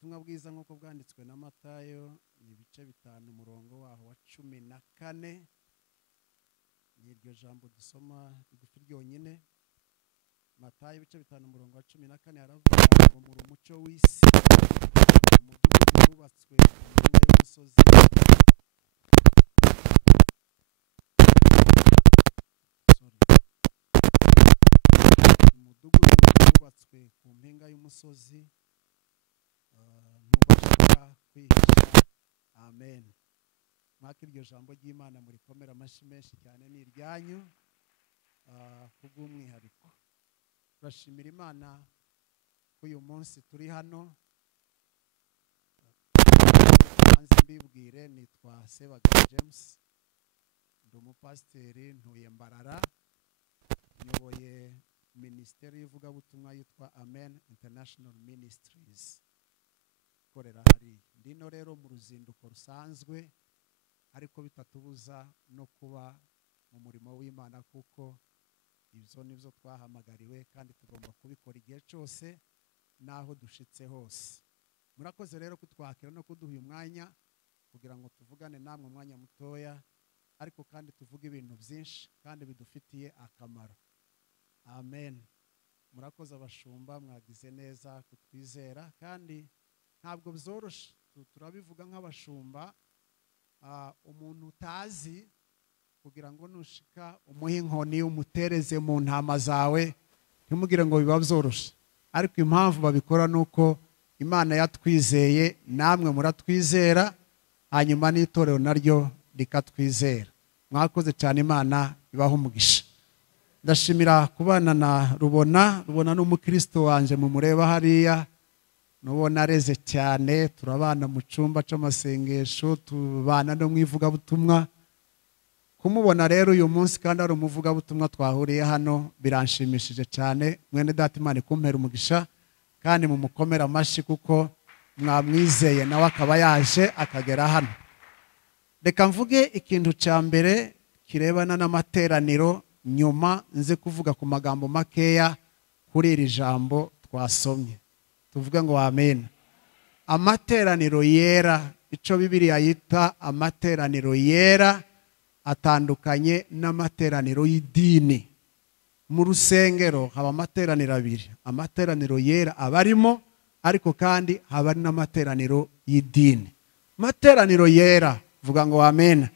ubutumwa bwiza nk'uko bwanditswe na Matayo ni ibice 5 umurongo waho wa 14 ni iryo jambo dusoma rigufi ryonyine. Matayo ibice 5 umurongo wa 14 haravuga ngo muri umucyo w'isi, umudugudu wubatswe ku mpinga y'umusozi wubatswe ku mpinga y'umusozi ntubasha kwihisha. Amen. Mwaka iryo jambo ry'Imana murikomera amashyi menshi cyane ni iryanyu kubw'umwihariko. Turashimira Imana ko uyu munsi turi hano. Hanze mbibwire nitwa Dr.JAMES, ndi umupasiteri ntuye Mbarara, nyoboye Minisiteri y'Ivugabutumwa yitwa Amen International Ministries korera hari. Ndino rero mu ruzinduko rusanzwe ariko bitatubuza no kuba mu murimo w'Imana kuko ibyo nivyo twahamagariwe kandi tugomba kubikora igihe cyose naho dushitse hose. Murakoze rero kutwakira no kuduha umwanya kugira ngo tuvugane namwe umwanya mutoya ariko kandi tuvuge ibintu byinshi kandi bidufitiye akamaro. Amen. Murakoze abashumba, mwagize neza kutwizera kandi ntabwo bizoroshe. Turabivuga nk'abashumba, umuntu utazi kugira ngo nushika umuhe inkoni umutereze mu ntama zawe ntimugire ngo biba byoroshye, ariko impamvu babikora nuko Imana yatwizeye, namwe muratwizera, hanyuma n'itorero naryo rikatwizera. Mwakoze cyane, Imana ibaho umugisha. Ndashimira kubana na Rubona. Rubona n'umukristo wanje mu mureba hariya, nubona areze cyane. Turabana mu cyumba cy'amasengesho, tubana no mwivugabutumwa. Kumubona rero uyu munsi kandi ari umuvugabutumwa twahuriye hano biranshimishije cyane. Mwene data, Imana ikumpera umugisha kandi mumukomera amashyi kuko mwamwizeye nawe akaba yaje akagera hano. Reka mvuge ikintu cya mbere kirebana n'amateraniro, nyuma nze kuvuga ku magambo makeya kuri iri jambo twasomye. Tuvuga ngo amen. Amateraniro yera, icyo Bibiliya yita amateraniro yera, atandukanye n'amateraniro y'idini. Mu rusengero haba amateraniro abiri, amateraniro yera abarimo ariko kandi haba n'amateraniro y'idini. Amateraniro yera, vuga ngo amen,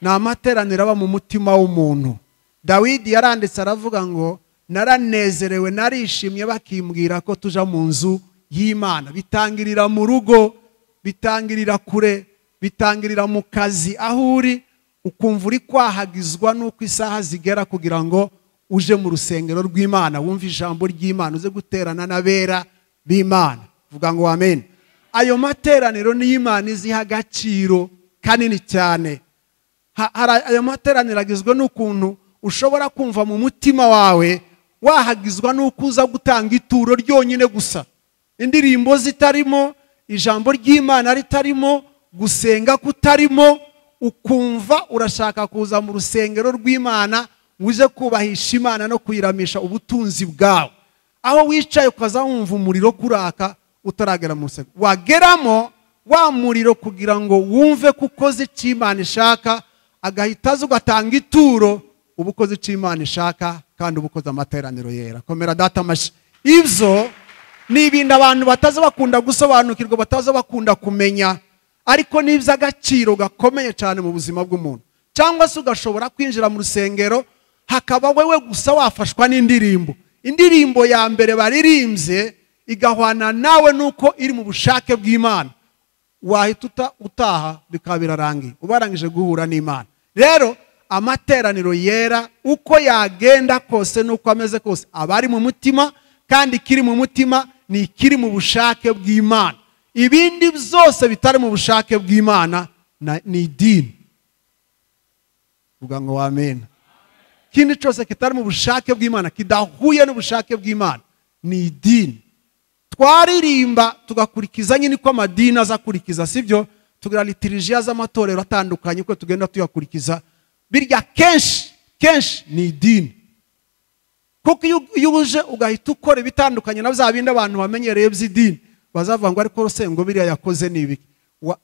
ni amateraniro aba mu mutima w'umuntu. Dawidi yaranditse aravuga ngo naranezerewe narishimye bakimbwira ko tuja mu nzu y'Imana. Bitangirira mu rugo, bitangirira kure, bitangirira mu kazi aho uri, ukumva uri kwahagizwa nuko isaha zigera kugira ngo uje mu rusengero rw'Imana, wumva ijambo ry'Imana, uze guterana n'abera b'Imana. Vuga ngo amen. Ayo materaniro ni Imana iziha agaciro kanini cyane. Ayo materaniro agizwe n'ukuntu ushobora kumva mu mutima wawe wahagizwa nuko uza gutanga ituro ryonyine gusa, indirimbo zitarimo, ijambo ry'Imana ritarimo, gusenga kutarimo, ukumva urashaka kuza mu rusengero rw'Imana uze kubahisha Imana no kuyiramisha ubutunzi bwawe. Aho wicaye ukaza wumva umuriro kuraka utaragera mu rusengero, wageramo wa muriro kugira ngo wumve kukoze icyo Imana ishaka, agahita ugatanga ituro, ubukoze icyo Imana ishaka kandi ubukoze amateraniro yera. Komera data amashyi. Ibyo ni ibintu abantu bataza bakunda gusobanukirwa, bataza bakunda kumenya, ariko ni iby'agaciro gakomeye cyane mu buzima bw'umuntu. Cyangwa se ugashobora kwinjira mu rusengero hakaba wewe gusa wafashwa n'indirimbo, indirimbo ya mbere baririmbye igahwana nawe nuko iri mu bushake bw'Imana, wahita utaha bikaba birarangiye, ubarangije guhura n'Imana. Rero amateraniro yera uko yagenda kose nuko ameze kose aba ari mu mutima, kandi kiri mu mutima ni kiri mu bushake bw'Imana. Ibindi byose bitari mu bushake bw'Imana ni idini. Vuga ngo amen. Kindi cyose kitari mu bushake bw'Imana, kidahuye n'ubushake bw'Imana, ni idini. Twaririmba tugakurikiza nyine ko amadini azakurikiza, sibyo? Tugira liturujia z'amatorero atandukanye uko tugenda tuyakurikiza, birya kenshi ni idini. Kuko iyo uje ugahita ukora ibitandukanye na bya bindi abantu bamenyereye by'idini, bazavuga ngo ariko rose ngo biriya yakoze ni ibiki.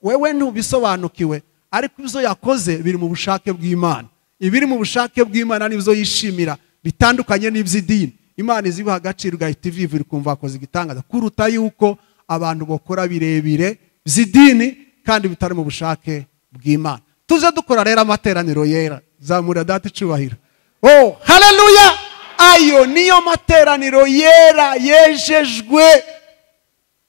Wewe ntubisobanukiwe, ariko ibyo yakoze biri mu bushake bw'Imana. Ibiri mu bushake bw'Imana nibyo yishimira, bitandukanye n'iby'idini. Imana izibaha agaciro ugahita ivivura kumva akoze igitangaza kuruta yuko abantu bakora birebire by'idini kandi bitari mu bushake bw'Imana. Tuze dukora rero amateraniro yera. Zamura data icubahiro. Oh, haleluya! Ayo niyo materaniro yera yejejwe.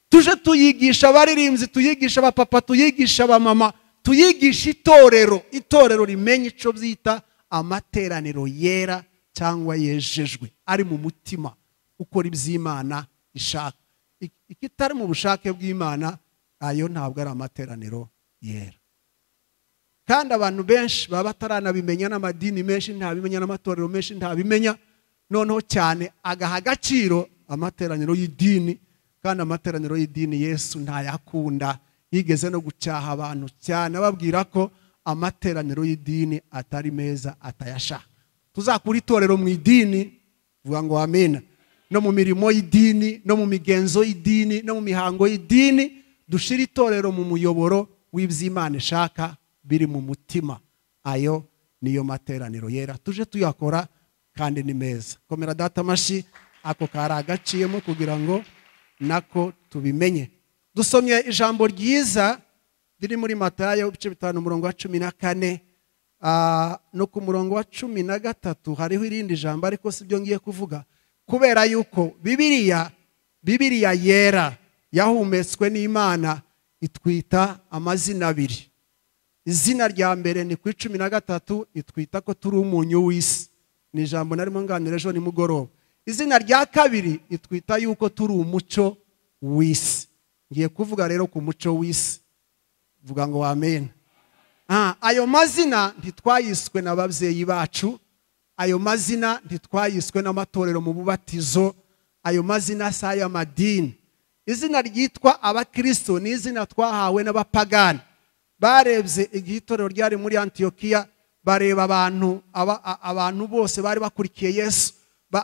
Tuje tuyigisha abaririmbyi, tuyigisha abapapa, tuyigisha abamama, tuyigisha itorero rimenye ico byita amateraniro yera cyangwa yejejwe, ari mu mutima ukora iby'Imana ishaka. Ikitari mu bushake bw'Imana ayo ntabwo ari amateraniro yera. Kandi abantu benshi baba bataranabimenya, n'amadini menshi ntabimenya, n'amatorero menshi ntabimenya, noneho cyane agaha agaciro amateraniro y'idini. Kandi amateraniro y'idini Yesu ntayakunda, yigeze no gucyaha abantu cyane ababwira ko amateraniro y'idini atari meza, atayashaka. Tuzakura itorero mu idini, vuga ngo amen, no mu mirimo y'idini, no mu migenzo y'idini, no mu mihango y'idini, dushira itorero mu muyoboro w'iby'Imana ishaka biri mu mutima. Ayo niyo materaniro yera, tuje tuyakora kandi ni meza. Komera data amashi, ako kari agaciyemo kugira ngo nako tubimenye. Dusomye ijambo ryiza riri muri Matayo ibice 5:14 no ku murongo wa 13 hariho irindi jambo ariko sibyo ngiye kuvuga, kubera yuko Bibiliya yera yahumetswe n'Imana itwita amazina abiri. Izina rya mbere ni ku 13 itwita ko turi umunyu w'isi, ni ijambo narimo nganira ejo nimugoroba. Izina rya kabiri itwita yuko turi umucyo w'isi. Ngiye kuvuga rero ku mucyo w'isi, vuga ngo amen. Ayo mazina ntitwayiswe n'ababyeyi bacu, ayo mazina ntitwayiswe n'amatorero mu bubatizo, ayo mazina sa y'amadini. Izina ryitwa abakristo ni izina twahawe n'abapagani. Barebye igihe itorero ryari muri Antiokiya, bareba abantu bose bari bakurikiye Yesu,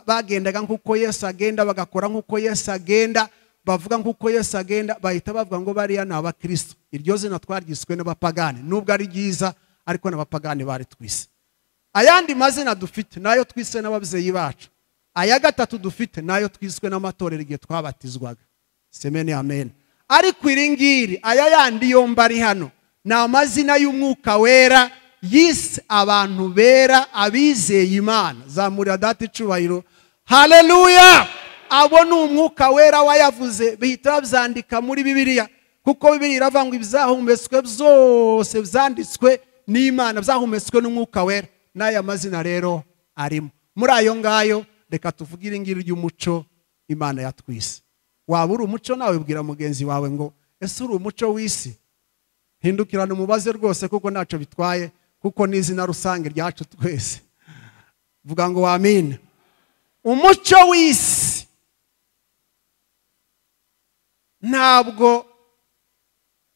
bagendaga nk'uko Yesu agenda, bagakora nk'uko Yesu agenda, bavuga nk'uko Yesu agenda, bahita bavuga ngo bariya ni abakristo. Iryo zina twaryiswe n'abapagani, nubwo ari ryiza ariko n'abapagani bari twise. Ayandi mazina dufite nayo twise n'ababyeyi bacu. Aya gatatu dufite nayo twiswe n'amatorero igihe twabatizwaga. Semeni amen. Ariko iringiri aya yandi yomba ari hano ni amazina y'umwuka wera yise abantu bera abizeye Imana. Zamura data icubahiro. Haleluya! Abo ni umwuka wera wayavuze, bihita babyandika muri Bibiliya, kuko Bibiliya iravuga ngo ibyahumetswe byose byanditswe n'Imana, byahumetswe n'umwuka wera. N'aya mazina rero arimo. Muri ayo ngayo reka tuvugire ingiri ry'umuco Imana yatwise. Waba uri umuco nawe bwira mugenzi wawe ngo ese uri umuco w'isi? Hindukirana umubaze rwose kuko ntacyo bitwaye, kuko n'izina rusange ryacu twese. Vuga ngo amen. Umuco w'isi ntabwo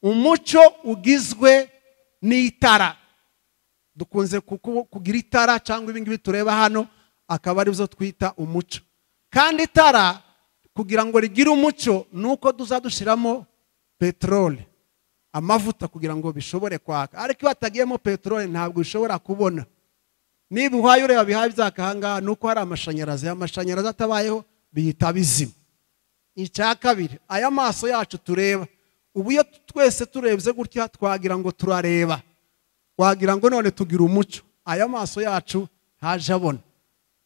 umuco ugizwe n'itara. Dukunze kugira itara cyangwa ibingibi tureba hano akaba ari byo twita umuco. Kandi itara kugira ngo rigire umuco nuko tuzadushiramo petrole, amavuta, kugira ngo bishobore kwaka. Ariko iyo hatagiyemo petrole ntabwo bishobora kubona. Niba uhaye ureba bihaye byakahanga nuko hari amashanyarazi. Amashanyarazi atabayeho bihita bizima. Icya kabiri, aya maso yacu tureba, ubu iyo twese turebye gutya twagira ngo turareba, wagira ngo none tugira umuco. Aya maso yacu ntaje abona.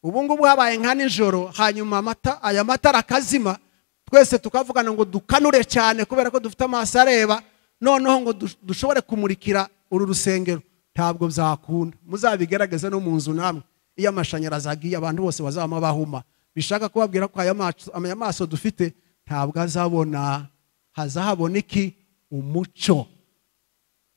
Ubu ngubu habaye nka nijoro, hanyuma aya matara akazima, twese tukavugana ngo dukanure cyane kubera ko dufite amaso areba, noneho ngo dushobore kumurikira uru rusengero. Ntabwo byakunda. Muzabigerageze no mu nzu namwe. Iyo amashanyarazi agiye abantu bose bazama bahuma. Bishaka kubabwira ko aya maso dufite ntabwo azabona. Hazahabona iki? Umuco.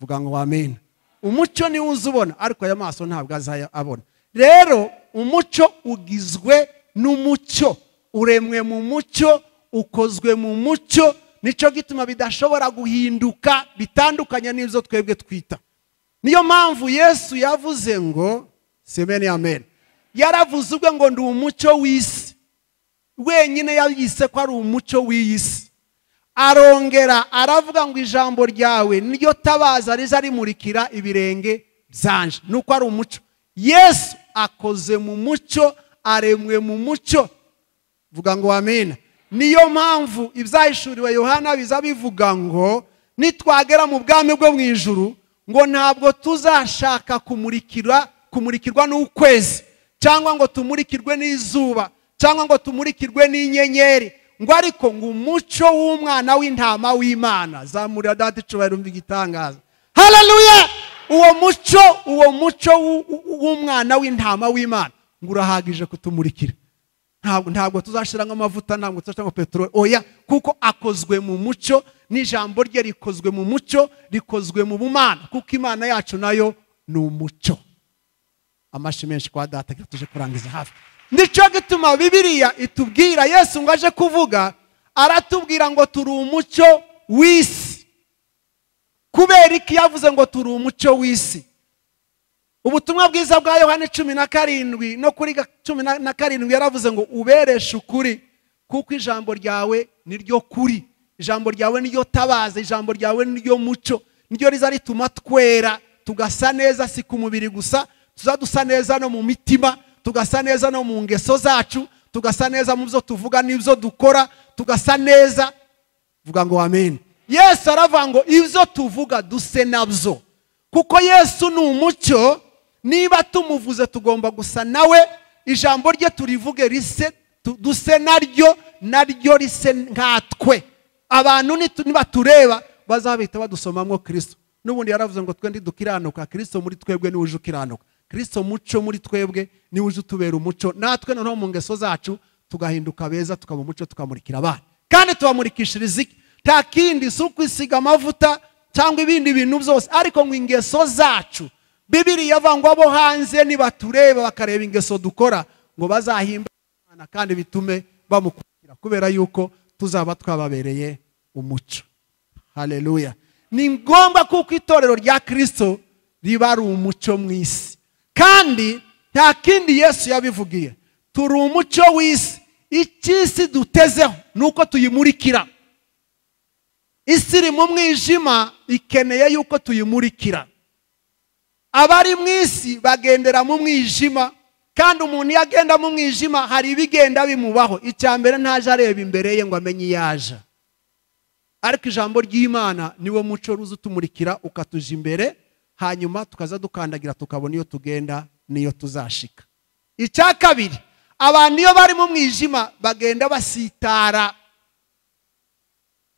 Vuga ngo amen. Umuco ni uzubona, ariko aya maso ntabwo azabona. Rero umuco ugizwe n'umuco, uremwe mu muco, ukozwe mu muco. Nico gituma bidashobora guhinduka, bitandukanye n'ibyo twebwe twita. Niyo mpamvu Yesu yavuze ngo semeni amen. Yaravuze ubwe ngo ndi umuco w'isi. Wenyine yayise ko ari umuco w'isi. arongera aravuga ngo ijambo ryawe niryo tabaza riza rimurikira ibirenge byanje. Nuko ari umucyo. Yesu akoze mu mucyo, aremwe mu mucyo. Vuga ngo amina. Niyo mpamvu ibyahishuriwe Yohana biza bivuga ngo nitwagera mu bwami bwo mu ijuru ngo ntabwo tuzashaka kumurikirwa n'ukwezi, cyangwa ngo tumurikirwe n'izuba, cyangwa ngo tumurikirwe n'inyenyeri, ngo ariko ngo umucyo w'umwana w'intama w'Imana. Zamurira data icubahiro mbigitangaza. Haleluya! Uwo mucyo w'umwana w'intama w'Imana ngo urahagije kutumurikira. Ntabwo tuzashiranga amavuta, ntabwo tuzashiranga peteroli, oya, kuko akozwe mu mucyo, n'ijambo rye rikozwe mu mucyo, rikozwe mu bumana, kuko Imana yacu nayo ni umucyo. Amashi menshi kwa data tuje kurangiza hafi. Nico gituma Bibiliya itubwira Yesu ngo aje kuvuga, aratubwira ngo turi umucyo w'isi. Kubera iki yavuze ngo turi umucyo w'isi? Ubutumwa bwiza bwa Yohana 17 no kuri 17 yaravuze ngo ubereshe ukuri, kuko ijambo ryawe niryo kuri, ijambo ryawe niryo tabaza, ijambo ryawe niryo mucyo, niryo riza rituma twera tugasa neza, si ku mubiri gusa, tuzadusa neza no mu mitima, tugasa neza no mu ngeso zacu, tugasa neza mu byo tuvuga n'ibyo dukora, tugasa neza. Vuga ngo amen. Yesu aravuga ngo ibyo tuvuga duse nabyo, kuko Yesu ni umucyo. Niba tumuvuze tugomba gusa nawe, ijambo rye turivuge rise duse naryo rise nkatwe. Abantu niba tureba bazabita badusomamwo Kristo. Nubundi yaravuze ngo twe dukiranuka, Kristo muri twebwe ni uje ukiranuka, Kristo mucyo muri twebwe ni uje utubera umucyo, natwe noneho mu ngeso zacu tugahinduka beza, tukaba umucyo, tukamurikira abana, kandi tubamurikishiriza iki? Nta kindi si ukwisiga amavuta cyangwa ibindi bintu byose, ariko ngo ingeso zacu. Bibiliya yavuga ngo abo hanze nibatureba bakareba ingeso dukora ngo bazahimba Imana kandi bitume bamukurikira, kubera yuko tuzaba twababereye umucyo. Haleluya! Ni ngombwa kuko itorero rya Kristo riba ari umucyo mu isi, kandi nta kindi Yesu yabivugiye. Turi umucyo w'isi. Ikisi dutezeho nuko tuyimurikira. Isi iri mu mwijima, ikeneye yuko tuyimurikira. Abari mu isi bagendera mu mwijima, kandi umuntu yagenda mu mwijima hari ibigenda bimubaho. Icyambere ntaje areba imbere ye ngo amenye yaje, ariko ijambo ry'Imana niwo mucyo ruzi utumurikira, ukatuja imbere, hanyuma tukaza dukandagira tukabona iyo tugenda niyo tuzashika. Icya kabiri, abantu iyo bari mu mwijima bagenda basitara,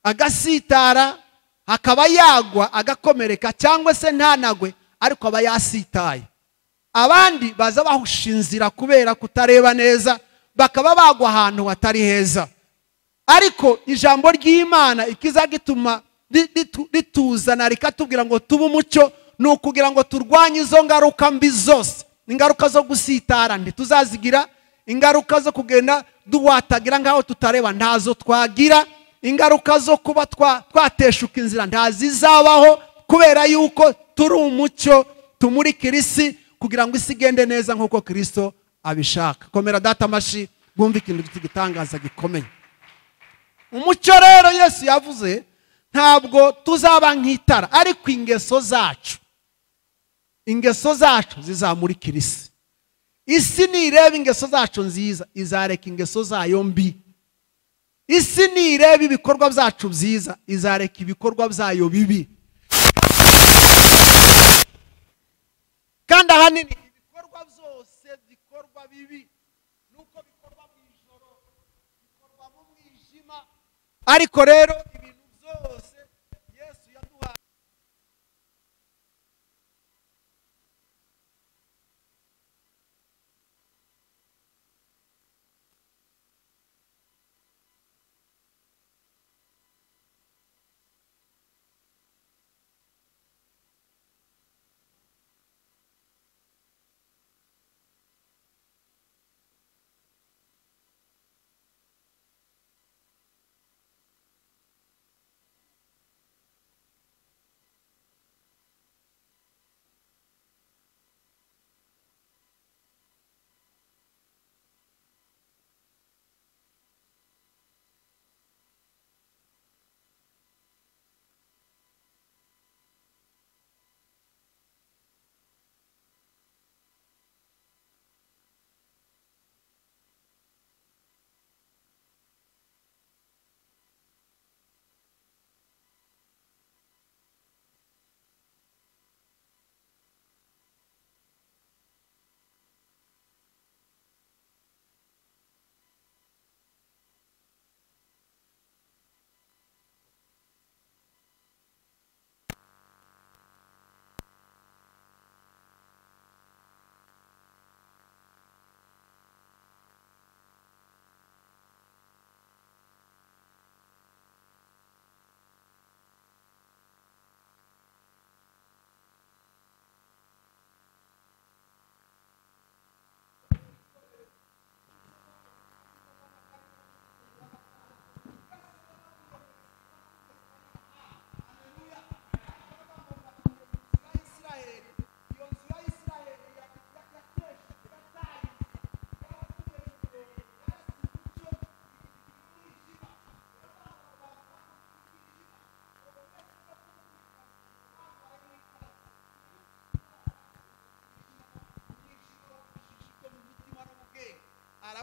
agasitara hakaba yagwa agakomereka, cyangwa se ntanagwe ariko aba yasitaye. Abandi baza bahusha inzira kubera kutareba neza, bakaba bagwa ahantu hatari heza. Ariko ijambo ry'Imana ikiza gituma rituzana rikatubwira ngo tube umucyo, ni ukugira ngo turwanye izo ngaruka mbi zose. Ingaruka zo gusitara ntituzazigira, ingaruka zo kugenda duwatagira ngaho tutareba ntazo twagira, ingaruka zo kuba twateshuka inzira ntazizabaho, kubera yuko turi umucyo tumurikira isi kugira ngo isi igende neza nk'uko Kristo abishaka. Komera data amashi, bumva ikintu gitangaza gikomeye. Umucyo rero Yesu yavuze ntabwo tuzaba nk'itara, ariko ingeso zacu zizamurikira isi. Isi nireba ingeso zacu nziza, izareka ingeso zayo mbi. Isi nireba ibikorwa byacu byiza, izareka ibikorwa byayo bibi. Kandi ahanini ibikorwa byose bikorwa bibi nuko bikorwa mu ijoro, bikorwa mu mwijima. Ariko rero ibintu byose Yesu yaduhaye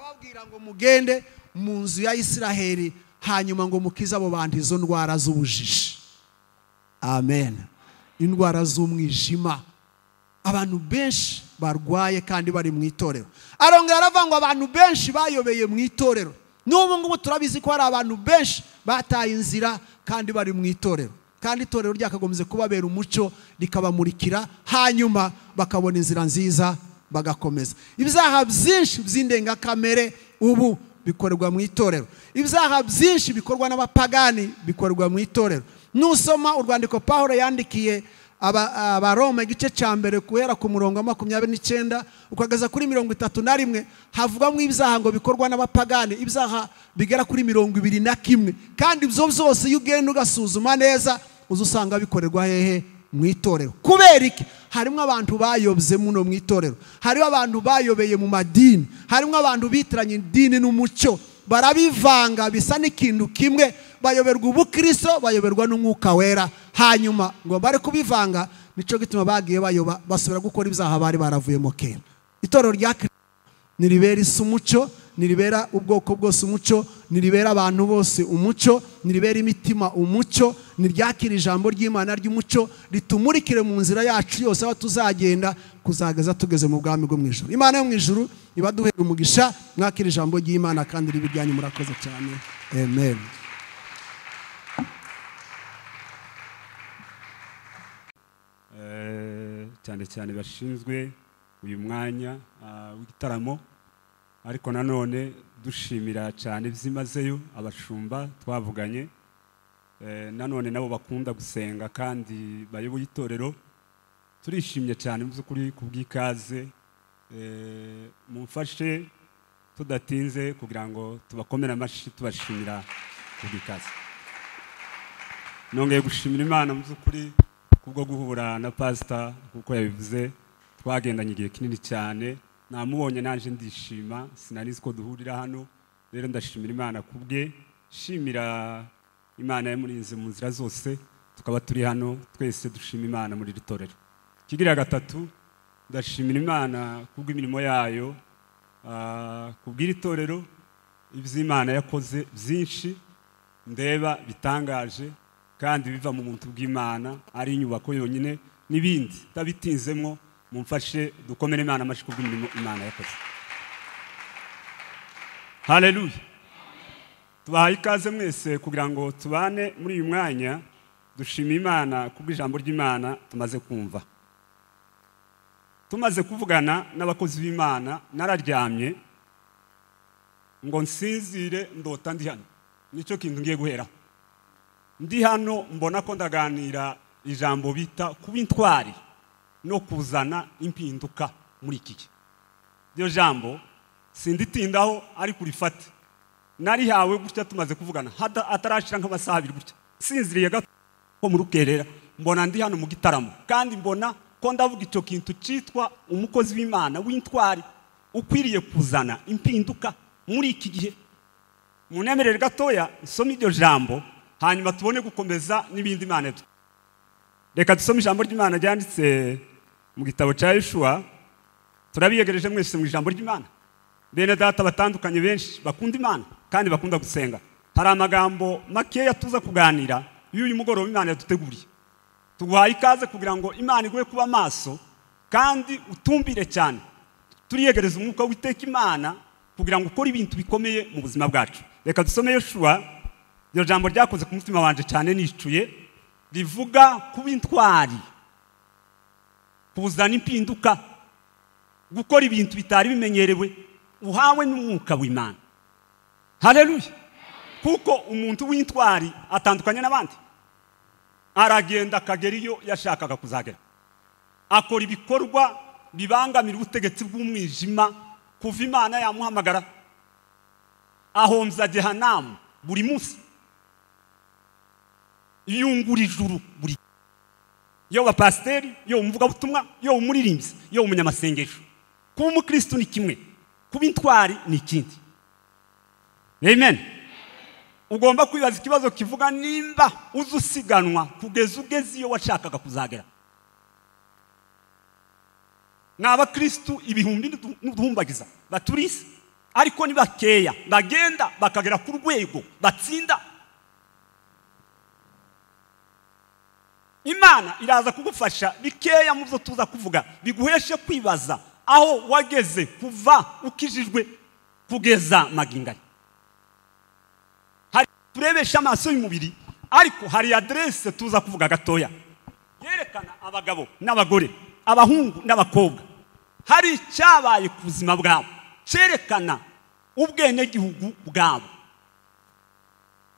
arababwira ngo mugende mu nzu ya Isiraheli hanyuma ngo mukize abo bantu izo ndwara z'ubujiji. Amen. Indwara z'umwijima abantu benshi barwaye kandi bari mu itorero. Arongera aravuga ngo abantu benshi bayobeye mu itorero. N'ubu ngubu turabizi ko hari abantu benshi bataye inzira kandi bari mu itorero, kandi itorero ryakagombye kubabera umucyo rikabamurikira hanyuma bakabona inzira nziza bagakomeza. Ibyaha byinshi by'indengakamere ubu bikorerwa mu itorero. Ibyaha byinshi bikorwa n'abapagani bikorerwa mu itorero. Nusoma urwandiko Pawulo yandikiye Abaroma igice cya mbere guhera ku murongo wa 29 ukageza kuri 31 havugamo ibyaha ngo bikorwa n'abapagani, ibyaha bigera kuri 21, kandi ibyo byose iyo ugenda ugasuzuma neza uzusanga bikorerwa hehe mu itorero. Kubera iki? Harimo abantu bayobye muno mu itorero, harimo abantu bayobeye mu madini, harimo abantu bitiranye idini n'umucyo, barabivanga bisa n'ikintu kimwe, bayoberwa ubukristo bayoberwa n'umwuka wera, hanyuma ngo bare kubivanga nico gituma bagiye bayoba basubira gukora ibyaha bari baravuyemo kera. Itorero rya niribera umucyo, niribera ubwoko bwose umucyo, niribera abantu bose umucyo, niribera imitima umucyo, niryakira ijambo ry'Imana ry'umucyo ritumurikire mu nzira yacu yose aho tuzagenda kuzageza tugeze mu bwami bwo mu ijuru. Imana yo mu ijuru ibaduhere umugisha, mwakira ijambo ry'Imana kandi ribijyanye. Murakoze cyane. Amen. cyane cyane bashinzwe uyu mwanya w'igitaramo, ariko nanone dushimira cyane byimazeyo abashumba twavuganye, nanone nabo bakunda gusenga kandi bayoboye itorero. Turishimye cyane mu by'ukuri kubw'ikaze, mumfashe tudatinze kugira ngo tubakomere amashyi tubashimira kubw'ikaze. Nongeye gushimira Imana mu by'ukuri kubwo guhura na pastor, kuko yabivuze twagendanye igihe kinini cyane, namubonye naje ndishima, sinarizi ko duhurira hano. Rero ndashimira Imana kubwe, shimira Imana yamurinze mu nzira zose tukaba turi hano twese dushima Imana muri ritorero. Kigira gatatu, ndashimira Imana kubw'imirimo yayo, kubw'iri torero iby'Imana yakoze byinshi ndeba bitangaje kandi biva mu muntu bw'Imana, ari inyubako yonyine n'ibindi tabitinzemo. Mumfashe dukomere Imana amashyi kubw'imirimo Imana yakoze. Haleluya. Tubahaye ikaze mwese kugira ngo tubane muri uyu mwanya dushima Imana kubw'ijambo ry'Imana tumaze kumva. Tumaze kuvugana n'abakozi b'Imana, nararyamye ngo nsinzire ndota ndi hano. Nico kintu ngiye guhera. Ndi hano mbona ko ndaganira ijambo bita kubintwari no kuzana impinduka muri iki gihe. Ryo jambo sinditindaho ari kurifata. Nari hawe gutya tumaze kuvugana atarashira nk'amasaha 2 gutya. Sinziriye gato ko mu rukerera mbona ndi hano mu gitaramo, kandi mbona ko ndavuga icyo kintu cyitwa umukozi w'Imana w'intwari ukwiriye kuzana impinduka muri iki gihe. Munemerere gatoya nsome iryo jambo hanyuma tubone gukomeza n'ibindi Imana. Reka dusome ijambo ry'Imana ryanditse mu gitabo cya Yoshua. Turabiyegereje mwese mu ijambo ry'Imana. Bene data batandukanye benshi bakunda Imana kandi bakunda gusenga. Hari amagambo makeya tuza kuganira y'uyu mugoroba Imana yaduteguriye. Tuguhaye ikaze kugira ngo Imana iguhe kuba maso kandi utumbire cyane. Turiyegereza umwuka w'Iteka Imana kugira ngo ukore ibintu bikomeye mu buzima bwacu. Reka dusome Yoshua. Iryo jambo ryakoze ku mutima wanje cyane nicuye, rivuga kubintwari, kuzana impinduka, gukora ibintu bitari bimenyerewe uhawe n'umwuka w'Imana. Haleluya. Kuko umuntu w'intwari atandukanye n'abandi. Aragenda akagera iyo yashakaga kuzagera, akora ibikorwa bibangamira ubutegetsi bw'umwijima kuva Imana yamuhamagara. Ahomza jehanamu buri munsi, yungura ijuru buri. Yo wa pasiteri, yo umuvuga butumwa, yo umuririmbyi, yo umunyamasengesho. Kuba umukristo ni kimwe, kuba intwari ni ikindi. Amen. Ugomba kwibaza ikibazo kivuga nimba uzusiganwa kugeza ugeze iyo washakaga kuzagera. N'abakristo ibihumbi n'uduhumbagiza baturisi ariko ni bakeya bagenda bakagera ku rwego batsinda. Imana iraza kugufasha bikeya mu byo tuza kuvuga biguheshe kwibaza aho wageze kuva ukijijwe kugeza magingari. Hari turebesha amaso y'umubiri, ariko hari adresse tuza kuvuga gatoya yerekana abagabo n'abagore, abahungu n'abakobwa. Hari cyabaye ku buzima bwabo cyerekana ubwene gihugu bwabo.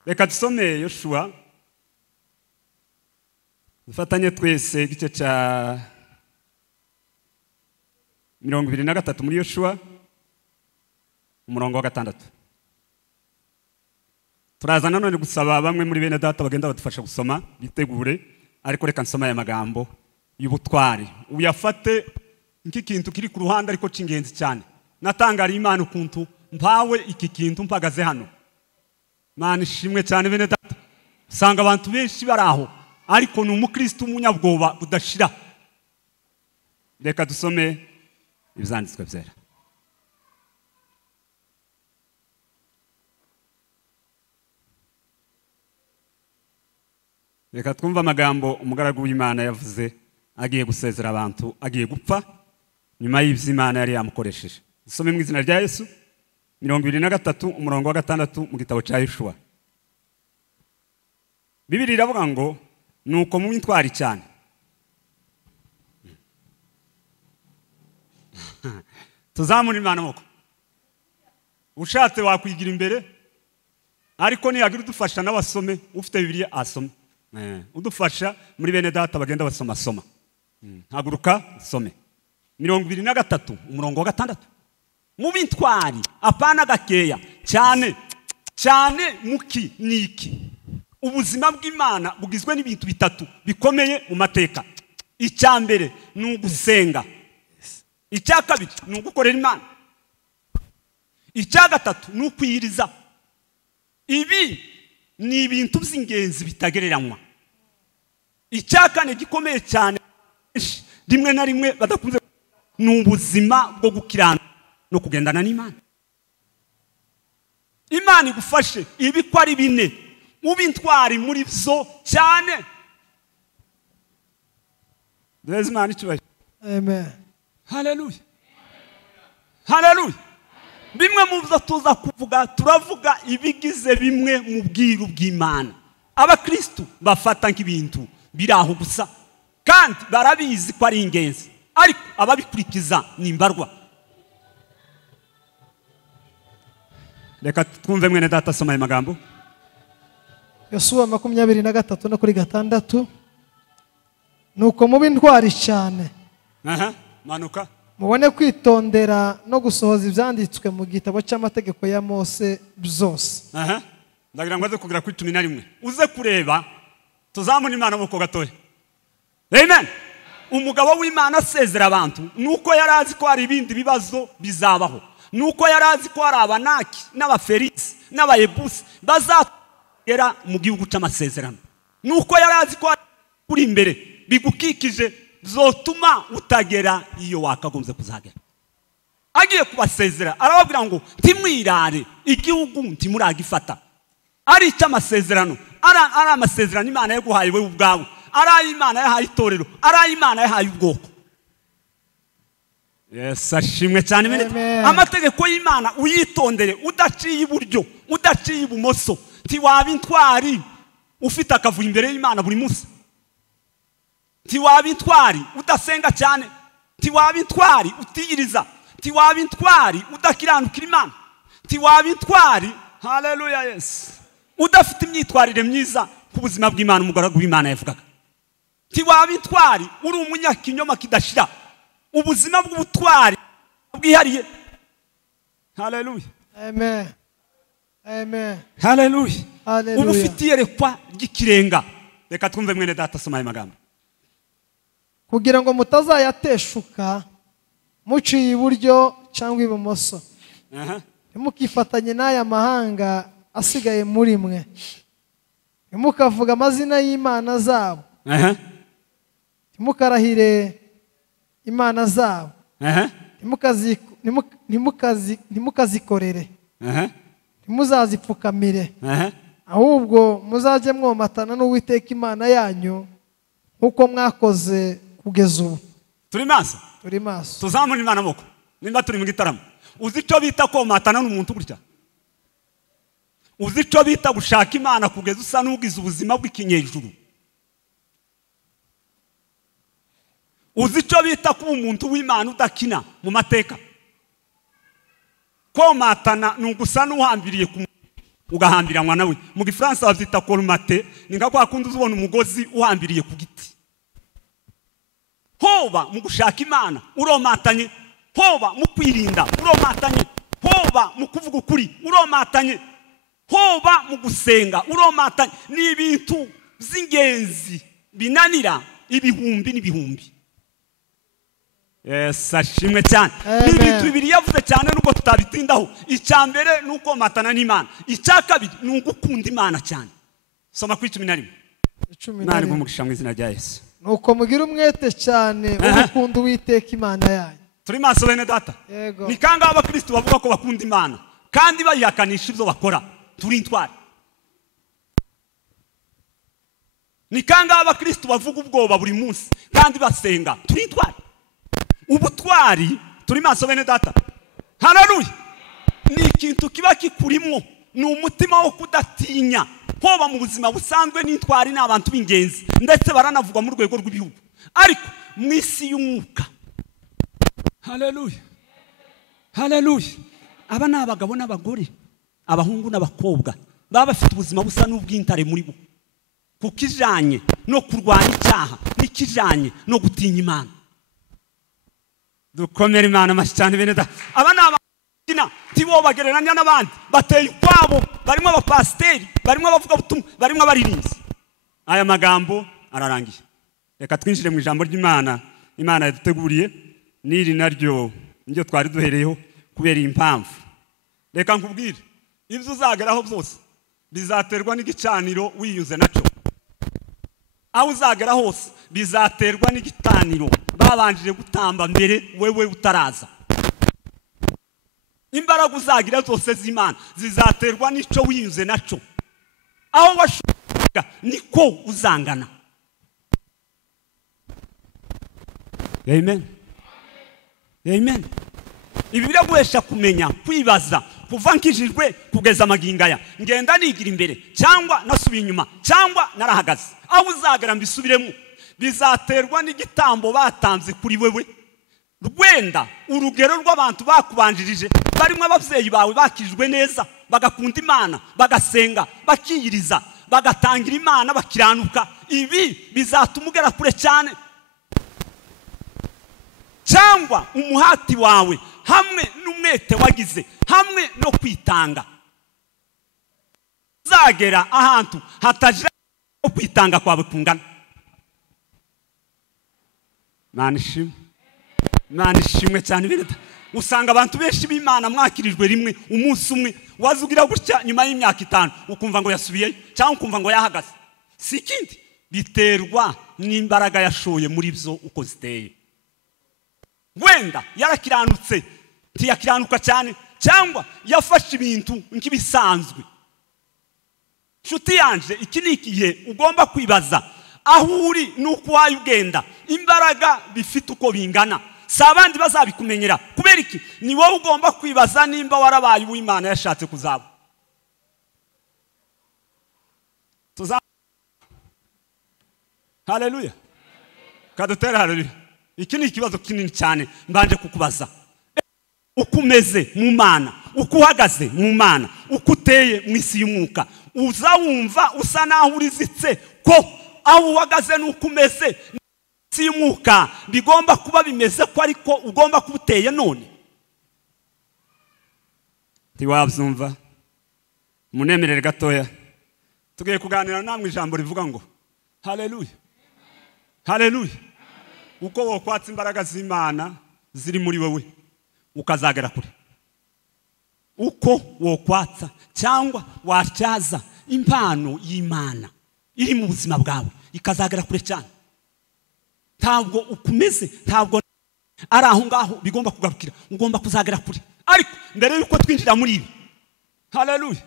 Reka dusome Yoshua, dufatanye twese igice cya 23 muri Yoshua umurongo wa 6. Turaza nanone gusaba bamwe muri bene data bagenda badufasha gusoma bitegure, ariko reka nsoma aya magambo y'ubutwari uyafate nk'ikintu kiri ku ruhande ariko cy'ingenzi cyane. Natangariye Imana ukuntu mpawe iki kintu mpagaze hano. Mana ishimwe cyane bene data, usanga abantu benshi baraho ariko ni umukristo umunyabwoba udashira. Reka dusome ibyanditswe byera. Reka twumva amagambo umugaragu w'Imana yavuze agiye gusezera abantu, agiye gupfa nyuma y'ibyo Imana yari yamukoresheje. Dusome mu izina rya Yesu 23 umurongo wa 6 mu gitabo cya Yoshua. Bibiliya iravuga ngo nuko mu intwari cyane. Tuzamura Imana moko. Ushatse wakwigira imbere, ariko niyagira udufasha n'abasome, ufite Bibiliya asome. Udufasha muri bene data bagenda basoma soma. Haguruka some 23 umurongo wa 6. Mu bintwari apana gakeya cyane cyane muki niki. Ubuzima bw'Imana bugizwe n'ibintu bitatu bikomeye mu mateka. Icyambere ni ugusenga, icya kabiri ni ugukorera Imana, icya gatatu ni ukwiyiriza. Ibi ni ibintu by'ingenzi bitagereranywa. Icya kane gikomeye cyane rimwe na rimwe badakunze ni ubuzima bwo gukirana no kugendana n'Imana. Imana igufashe ibi ko ari bine ubintwari muri byo cyane. Praise Imana icyubahiro. Amen. Hallelujah. Hallelujah. Bimwe mu byo tuza kuvuga turavuga ibigize bimwe mu bwiru bw'Imana. Abakristo bafata nk'ibintu biraho gusa kandi barabizi ko ari ingenzi, ariko ababikurikiza ni imbarwa. Reka twumve mwene data soma aya magambo. Yosuwa 23 no kuri 6. Nuko mube intwari cyane. Manuka. Mubone kwitondera no gusohoza ibyanditswe mu gitabo cy'amategeko ya Mose byose. Ndagira ngo aze kugira kuri 11 uze kureba tuzamuna Imana muko gatoya. Amen. Umugabo w'Imana asezera abantu nuko yarazi ko hari ibindi bibazo bizabaho, nuko yarazi ko hari abanaki n'abaferisi n'abayebusi bazagera mu gihugu cy'amasezerano, nuko yarazi ko kuri imbere bigukikije zotuma utagera iyo wakagombye kuzagera. Agiye kubasezera arababwira ngo ntimwirare igihugu ntimuragifata, ari cy'amasezerano, ari amasezerano Imana yaguhaye wewe ubwawe, ari Imana yahaye itorero, ari Imana yahaye ubwoko. Yes, ashimwe cyane bene. Amategeko y'Imana uyitondere, udaciye iburyo udaciye ibumoso. Ntiwaba intwari ufite akavuyo imbere y'Imana buri munsi. Ntiwaba intwari udasenga cyane. Ntiwaba intwari utiyiriza. Ntiwaba intwari udakiranukira Imana. Ntiwaba intwari, haleluya, yes, udafite imyitwarire myiza ku buzima bw'Imana umugaragu w'Imana yavugaga. Ntiwaba intwari uri umunyakinyoma kidashira. Ubuzima bw'ubutwari bwihariye. Haleluya. Amen. Amen. Haleluya. Haleluya. Ubufitiye rekwa ry'ikirenga. Reka twumve mwene data soma aya magambo. Kugira ngo mutazayateshuka muciye iburyo cyangwa ibumoso. Ntimukifatanye n'aya mahanga asigaye muri mwe. Ntimukavuga amazina y'Imana zabo. Ntimukarahire Imana zabo. ntimukazikorere ntimuzazipfukamire ahubwo muzajye mwomatana n'Uwiteka Imana yanyu nk'uko mwakoze kugeza ubu. Turi maso tuzamura Imana amaboko nimba turi mu gitaramo. Uzi icyo bita komatana n'umuntu gutya? Uzi icyo bita gushaka Imana kugeza usa n'ugize ubuzima bw'ikinyejuru? Uzi icyo bita kuba umuntu w'Imana udakina mu mateka? Komatana n'ugusa n'uhambiriye ugahambiranwa nawe. Mu Gifaransa bavyita colmate, ni nka kwa kundi uzubona umugozi uhambiriye ku giti. Hoba mu gushaka Imana uromatanye, hoba mu kwirinda uromatanye, hoba mu kuvuga ukuri uromatanye, hoba mu gusenga uromatanye. Ni ibintu by'ingenzi binanira ibihumbi n'ibihumbi. Yes, ashimwe cyane. Ni ibintu bibiri yavuze cyane nuko tutabitindaho. Icya mbere nuko matana n'Imana, icya kabiri nuko ukunda Imana cyane. Soma ku 11. Nari gumugisha mu izina rya Yesu. Nuko mugira umwete cyane ukunda Uwiteka Imana yanyu. Turi maso bene data. Ni kanga abakristo bavuga ko bakunda Imana kandi bayihakanisha ibyo bakora. Turi intwari. Ni kanga abakristo bavuga ubwoba buri munsi kandi basenga. Turi intwari. Ubutwari turi maso bene data. Haleluya. Ni ikintu kiba kikurimo, ni umutima wo kudatinya. Hoba mu buzima busanzwe n'intwari n'abantu b'ingenzi ndetse baranavugwa mu rwego rw'ibihugu, ariko mu isi y'umwuka. Haleluya. Haleluya. Aba ni abagabo n'abagore, abahungu n'abakobwa baba bafite ubuzima busa n'ubw'intare muri bo, kukijanye no kurwanya icyaha n'ikijanye no gutinya Imana. Dukomere Imana amashyi bene data. Aba ni abakina tibo bagereranya n'abandi, bateye kwabo, barimo abapasteri, barimo abavuga butumwa, barimo abaririmbyi. Aya magambo ararangiye. Reka twinjire mu ijambo ry'Imana. Imana yaduteguriye niri naryo njye twari duhereyeho kubera impamvu. Reka nkubwire, ibyo uzageraho byose bizaterwa n'igicaniro wiyuze naco. Aho uzagera hose bizaterwa n'igitaniro babanjije gutamba mbere wewe utaraza. Imbaraga uzagira zose z'Imana zizaterwa n'ico wiyuze naco. Aho washuka niko uzangana. Amen. Amen. Ibi biraguhesha kumenya, kwibaza, kuva nkijijwe kugeza amagingaya. Ngenda nigira imbere cyangwa nasubiye inyuma cyangwa narahagaze. Aho uzagera mbisubiremo bizaterwa n'igitambo batanze kuri wewe. Rwenda urugero rw'abantu bakubanjirije barimo abavyeyi bawe bakijwe neza, bagakunda Imana, bagasenga, bakiyiriza, bagatangira Imana, bakiranuka. Ibi bizatuma ugera kure cyane. Cyangwa umuhati wawe hamwe n'umwete wagize hamwe no kwitanga uzagera ahantu hatajira no kwitanga kwawe kungana. Imana ishimwe cyane bireta. Usanga abantu benshi b'Imana mwakirijwe rimwe umunsi umwe, wazugira gutya nyuma y'imyaka 5 ukumva ngo yasubiye cyangwa ukumva ngo yahagaze. Si kindi biterwa n'imbaraga yashoye muri byo uko ziteye. Wenda yarakiranutse ntiyakiranuka cyane cyangwa yafashe ibintu nk'ibisanzwe. Nshuti yanje, iki ni igihe ugomba kwibaza aho uri nuko wayo ugenda. Imbaraga bifite uko bingana, si abandi bazabikumenyera. Kubera iki? Ni wowe ugomba kwibaza nimba warabaye uw'Imana yashatse kuzaba. Haleluya. Kadutera haleluya. Iki ni ikibazo kinini cyane mbanje kukubaza. Ukumeze mu Mana, ukuhagaze mu Mana, ukuteye mu isi y'umwuka, uzawumva usa naho urizitse ko aho uhagaze n'ukumeze isi y'umwuka bigomba kuba bimeze ko ariko ugomba kubuteye none. Tiwabyumva? Munemerere gatoya. Tugiye kuganira namwe ijambo rivuga ngo haleluya. Haleluya. Uko wokwatsa imbaraga z'Imana ziri muri wowe ukazagera kure. Uko wokwatsa cyangwa watyaza impano y'Imana iri mu buzima bwawe ikazagera kure cyane. Ntabwo ukumeze, ntabwo ari aho ngaho bigomba kugarukira, ugomba kuzagera kure. Ariko mbere yuko twinjira muri ibi, haleluya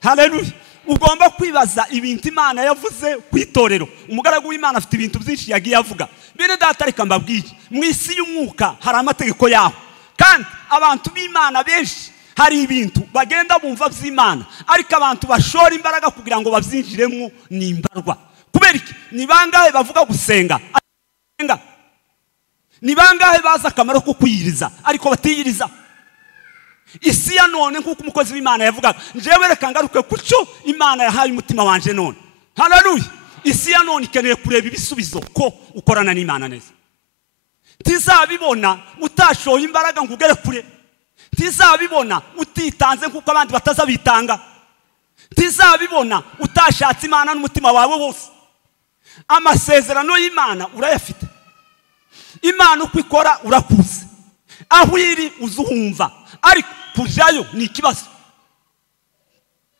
haleluya, ugomba kwibaza ibintu Imana yavuze ku itorero. Umugaragu w'Imana afite ibintu byinshi yagiye avuga. Bene data, reka mbabwire, mu isi y'umwuka hari amategeko yaho, kandi abantu b'Imana benshi hari ibintu bagenda bumva by'Imana, ariko abantu bashora imbaraga kugira ngo babyinjiremo ni imbarwa. Kubera iki? Ni bangahe bavuga gusenga? Ni bangahe baza akamaro ko kwiyiriza ariko batiyiriza? Isi ya none nk'uko umukozi w'Imana yavugaga, njewe reka ngaruke kucyo Imana yahaye umutima wanje none. Haleluya. Isi ya none ikeneye kureba ibisubizo ko ukorana n'Imana neza. Tizabibona utashoye imbaraga ngo ugere kure. Tizabibona utitanze nk'uko abandi batazabitanga. Tizabibona utashatse Imana n'umutima wawe wose. Amasezerano y'Imana urayafite. Imana uko ikora urakuze, aho iri uzuhumva, ariko kujayo ni ikibazo.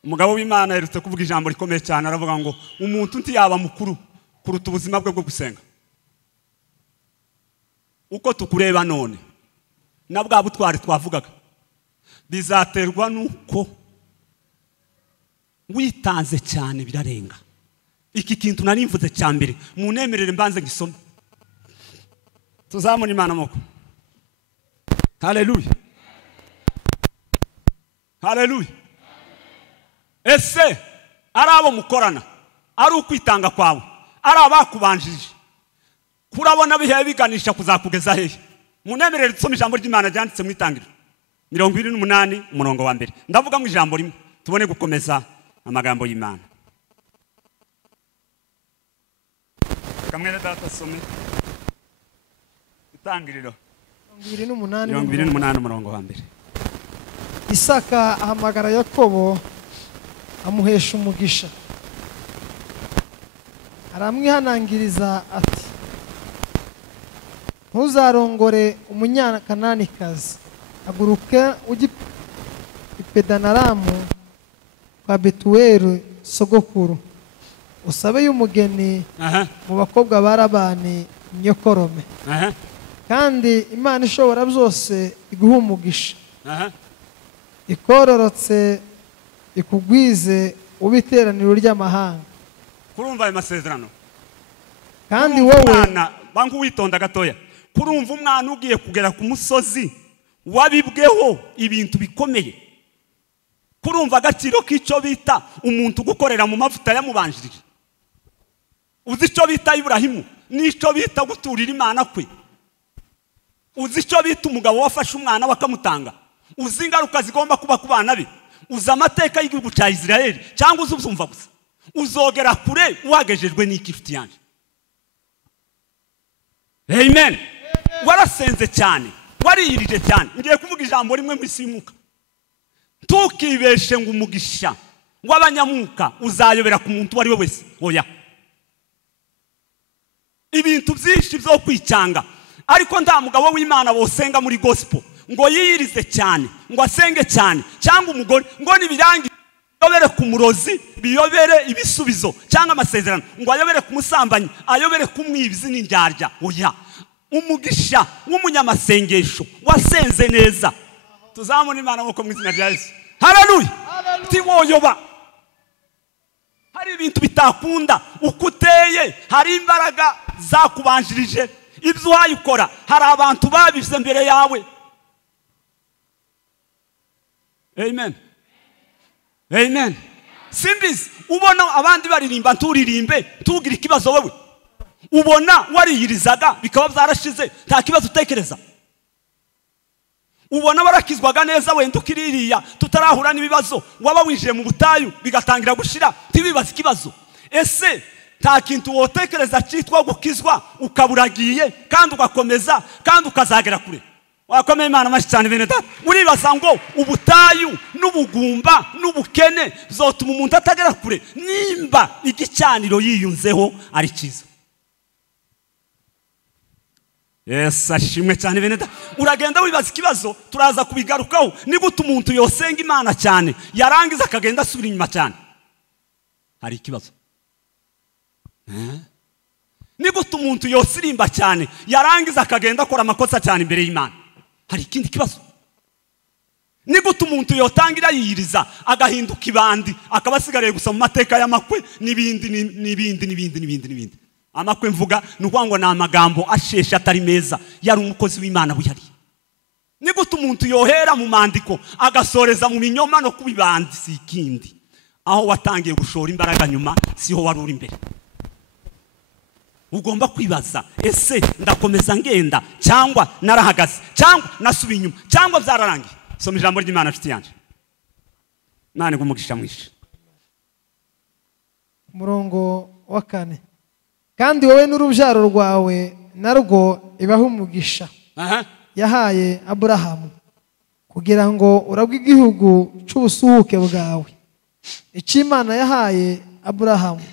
Umugabo w'Imana yerutse kuvuga ijambo rikomeye cyane, aravuga ngo umuntu ntiyaba mukuru kuruta ubuzima bwe bwo gusenga. Uko tukureba none na bwa butwari twavugaga bizaterwa nuko witanze cyane birarenga. Iki kintu nari mvuze cya mbere, munemerere mbanze ngisome. Tuzamuna Imana moko. Haleluya haleluya. Ese arabo mukorana, ari ukwitanga kwawe, ari abakubanjije, kurabona bihe biganisha kuzakugeza hehe? Munemerere tusome ijambo ry'Imana ryanditse mu Itangiriro 28 umurongo wa mbere. Ndavuga mu ijambo rimwe tubone gukomeza amagambo y'Imana. Kamwene data some Itangiriro 28 umurongo wa mbere. Isaka ahamagara Yakobo amuhesha umugisha, aramwihanangiriza ati, ntuzarongore umunyakananikazi, aguruke ujye i Padanaramu kwa Betuweli sogokuru, usabe y'umugeni mu bakobwa barabani nyokorome, kandi Imana ishobora byose iguha umugisha, ikororotse ikugwize ubiteraniro ry'amahanga. Kurumva ayo masezerano? Kandi wowe bangu witonda gatoya, kurumva umwana ugiye kugera ku musozi wabibweho ibintu bikomeye, kurumva agaciro k'icyo bita umuntu gukorera mu mavuta yamubanjirije. Uzi icyo bita Ibrahimu n'icyo bita guturira Imana kwe. Uzi icyo bita umugabo wafashe umwana bakamutanga. Uzi ingaruka zigomba kuba ku bana be. Uzi amateka y'igihugu cya Isirayeli cyangwa uzumva gusa? Uzogera kure wagejejwe n'ikifiti yanje. Amen. Warasenze cyane, wariyirije cyane. Ngiye kuvuga ijambo rimwe mu isi y'umwuka. Tukibeshe ngo umugisha w'abanyamuka uzayobera ku muntu wari we wese. Oya. Ibintu byinshi byo kwicyanga, ariko nta mugabo w'Imana bosenga muri gospel ngo yiyirize cyane, ngo asenge cyane, cyangwa umugore ngo nibirangi yobere ku murozi, biyobere ibisubizo cyangwa amasezerano, ngo ayobere ku musambanyi, ayobere ku mwibizi n'indyarya. Oya. Umugisha w'umunyamasengesho wasenze neza, tuzamuna Imana nk'uko mu izina rya Yesu. Haleluya. Tiwoyoba. Hari ibintu bitakunda uko uteye, hari imbaraga zakubanjirije, ibyo wayikora hari abantu babivuze mbere yawe. Amen. Amen. Simbizi ubona abandi baririmba nturirimbe tugira ikibazo wowe. Ubona wariyirizaga bikaba byarashize nta kibazo utekereza. Ubona barakizwaga neza wenda ukiririya tutarahura n'ibibazo, waba winjiye mu butayu bigatangira gushira tibibaza ikibazo. Ese nta kintu wotekereza cyitwa gukizwa ukaburagiye kandi ugakomeza kandi ukazagera kure? Wakomeye Imana mashi cyane bene data. Uribaza ngo ubutayu n'ubugumba n'ubukene zotuma umuntu atagera kure nimba igicaniro yiyunzeho ari cyiza? Yes, ashimwe cyane bene data. Uragenda wibaza ikibazo, turaza kubigarukaho. Ni gute umuntu yosenga Imana cyane yarangiza akagenda asubira inyuma cyane? Hari ikibazo. Ni gute umuntu yosirimba cyane yarangiza akagenda akora amakosa cyane imbere y'Imana? Hari ikindi kibazo. Ni gute umuntu yotangira yiyiriza agahinduka ibandi akabasigariye gusa mu mateka y'amakwe n'ibindi. Amakwe mvuga nuko ngo na amagambo asheshe atari meza yari umukozi w'Imana buyari. Ni gute umuntu yohera mu mandiko agasoreza mu minyoma no kubibandi si ikindi. Aho watangiye gushora imbaraga nyuma siho wari uri imbere. Ugomba kwibaza ese ndakomeza ngenda cyangwa narahagaze cyangwa nasubiye inyuma cyangwa byararangiye. Soma ijambo ry'Imana nshuti yanje. Nane gumugisha mwishe. Murongo wa 4. Kandi wowe n'urubyaro rwawe narwo ibaho umugisha yahaye Aburahamu kugira ngo uragwe igihugu cy'ubusuhuke bwawe. Icyo Imana yahaye Aburahamu.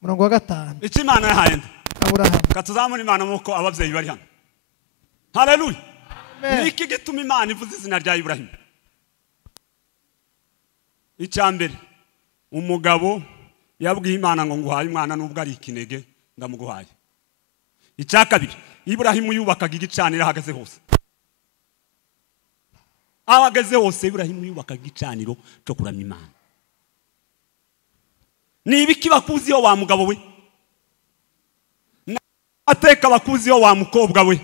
Murongo wa 5. Icyo Imana yahaye Aburahamu. Katuzamura Imana muko ababyeyi bari hano. Haleluya. Niki gituma Imana ivuze izina rya Ibrahim? Icyambere umugabo yabwiye Imana ngo nguhaye umwana nubwo ari ikinege ndamuguhaye. Icyakabiri Ibrahim yubakaga igicaniro ahagaze hose. Ahagaze hose Ibrahim yubakaga igicaniro cyo kuramya Imana. Ni ibiki bakuziho wa mugabo we? Ateka bakuziho wa mukobwa we?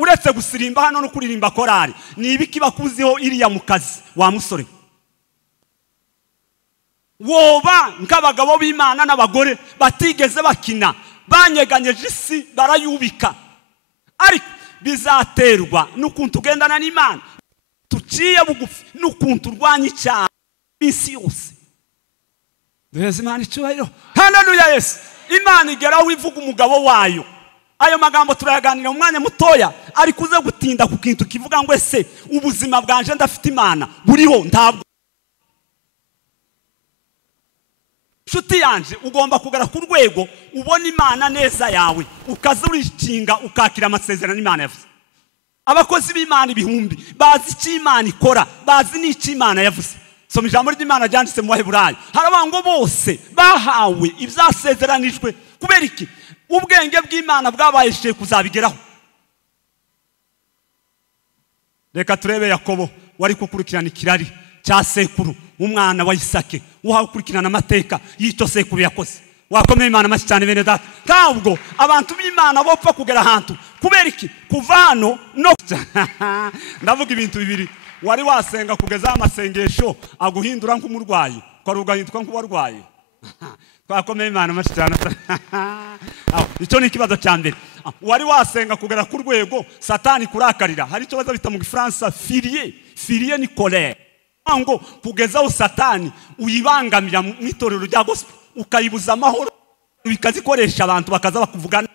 Uretse gusirimba hano no kuririmba korari, ni ibiki bakuziho iriya mukazi wa musore? Woba nk'abagabo b'Imana n'abagore batigeze bakina banyeganyeje isi barayubika. Ariko bizaterwa n'ukuntu ugendana n'Imana, tuciye bugufi n'ukuntu urwanya icyaha isi yose. Duheze Imana icyubahiro. Haleluya Yesu. Imana igeraho ivuga umugabo wayo. Ayo magambo turayaganira umwanya mutoya ariko uze gutinda ku kintu kivuga ngo ese ubuzima bwanje ndafite Imana buriho ntabwo. Shuti yanje ugomba kugera ku rwego ubona Imana neza yawe ukazurikinga ukakira amasezerano Imana yavuze. Abakozi b'Imana ibihumbi bazi icyo Imana ikora, bazi n'icyo Imana yavuze. Soma ijambo ry'Imana ryanditse mu Baheburayo. Harabango bose bahawe ibyasezeranijwe. Kubera iki? Ubwenge bw'Imana bwabayeshe kuzabigeraho. Reka turebe Yakobo wari kukurikirana ikirari cya sekuru umwana wa Isake uhawe kurikirana amateka y'icyo sekuru yakoze. Wakomeye Imana mashi cyane bene data. Ntabwo abantu b'Imana bopfa kugera ahantu. Kubera iki? Kuva hano no ndavuga ibintu bibiri. Wari wasenga kugeza amasengesho aguhindura nk'umurwayi ko rugahinduka nk'uwarwaye. Twakomeye Imana mashi cyane. Icyo ni ikibazo cya mbere. Wari wasenga kugera ku rwego Satani kurakarira. Hari icyo baza bita mu Gifaransa firie ni colère. Ngo kugezaho Satani uyibangamira mu itorero rya gospel ukayibuza amahoro bikazikoresha abantu bakaza bakuvugana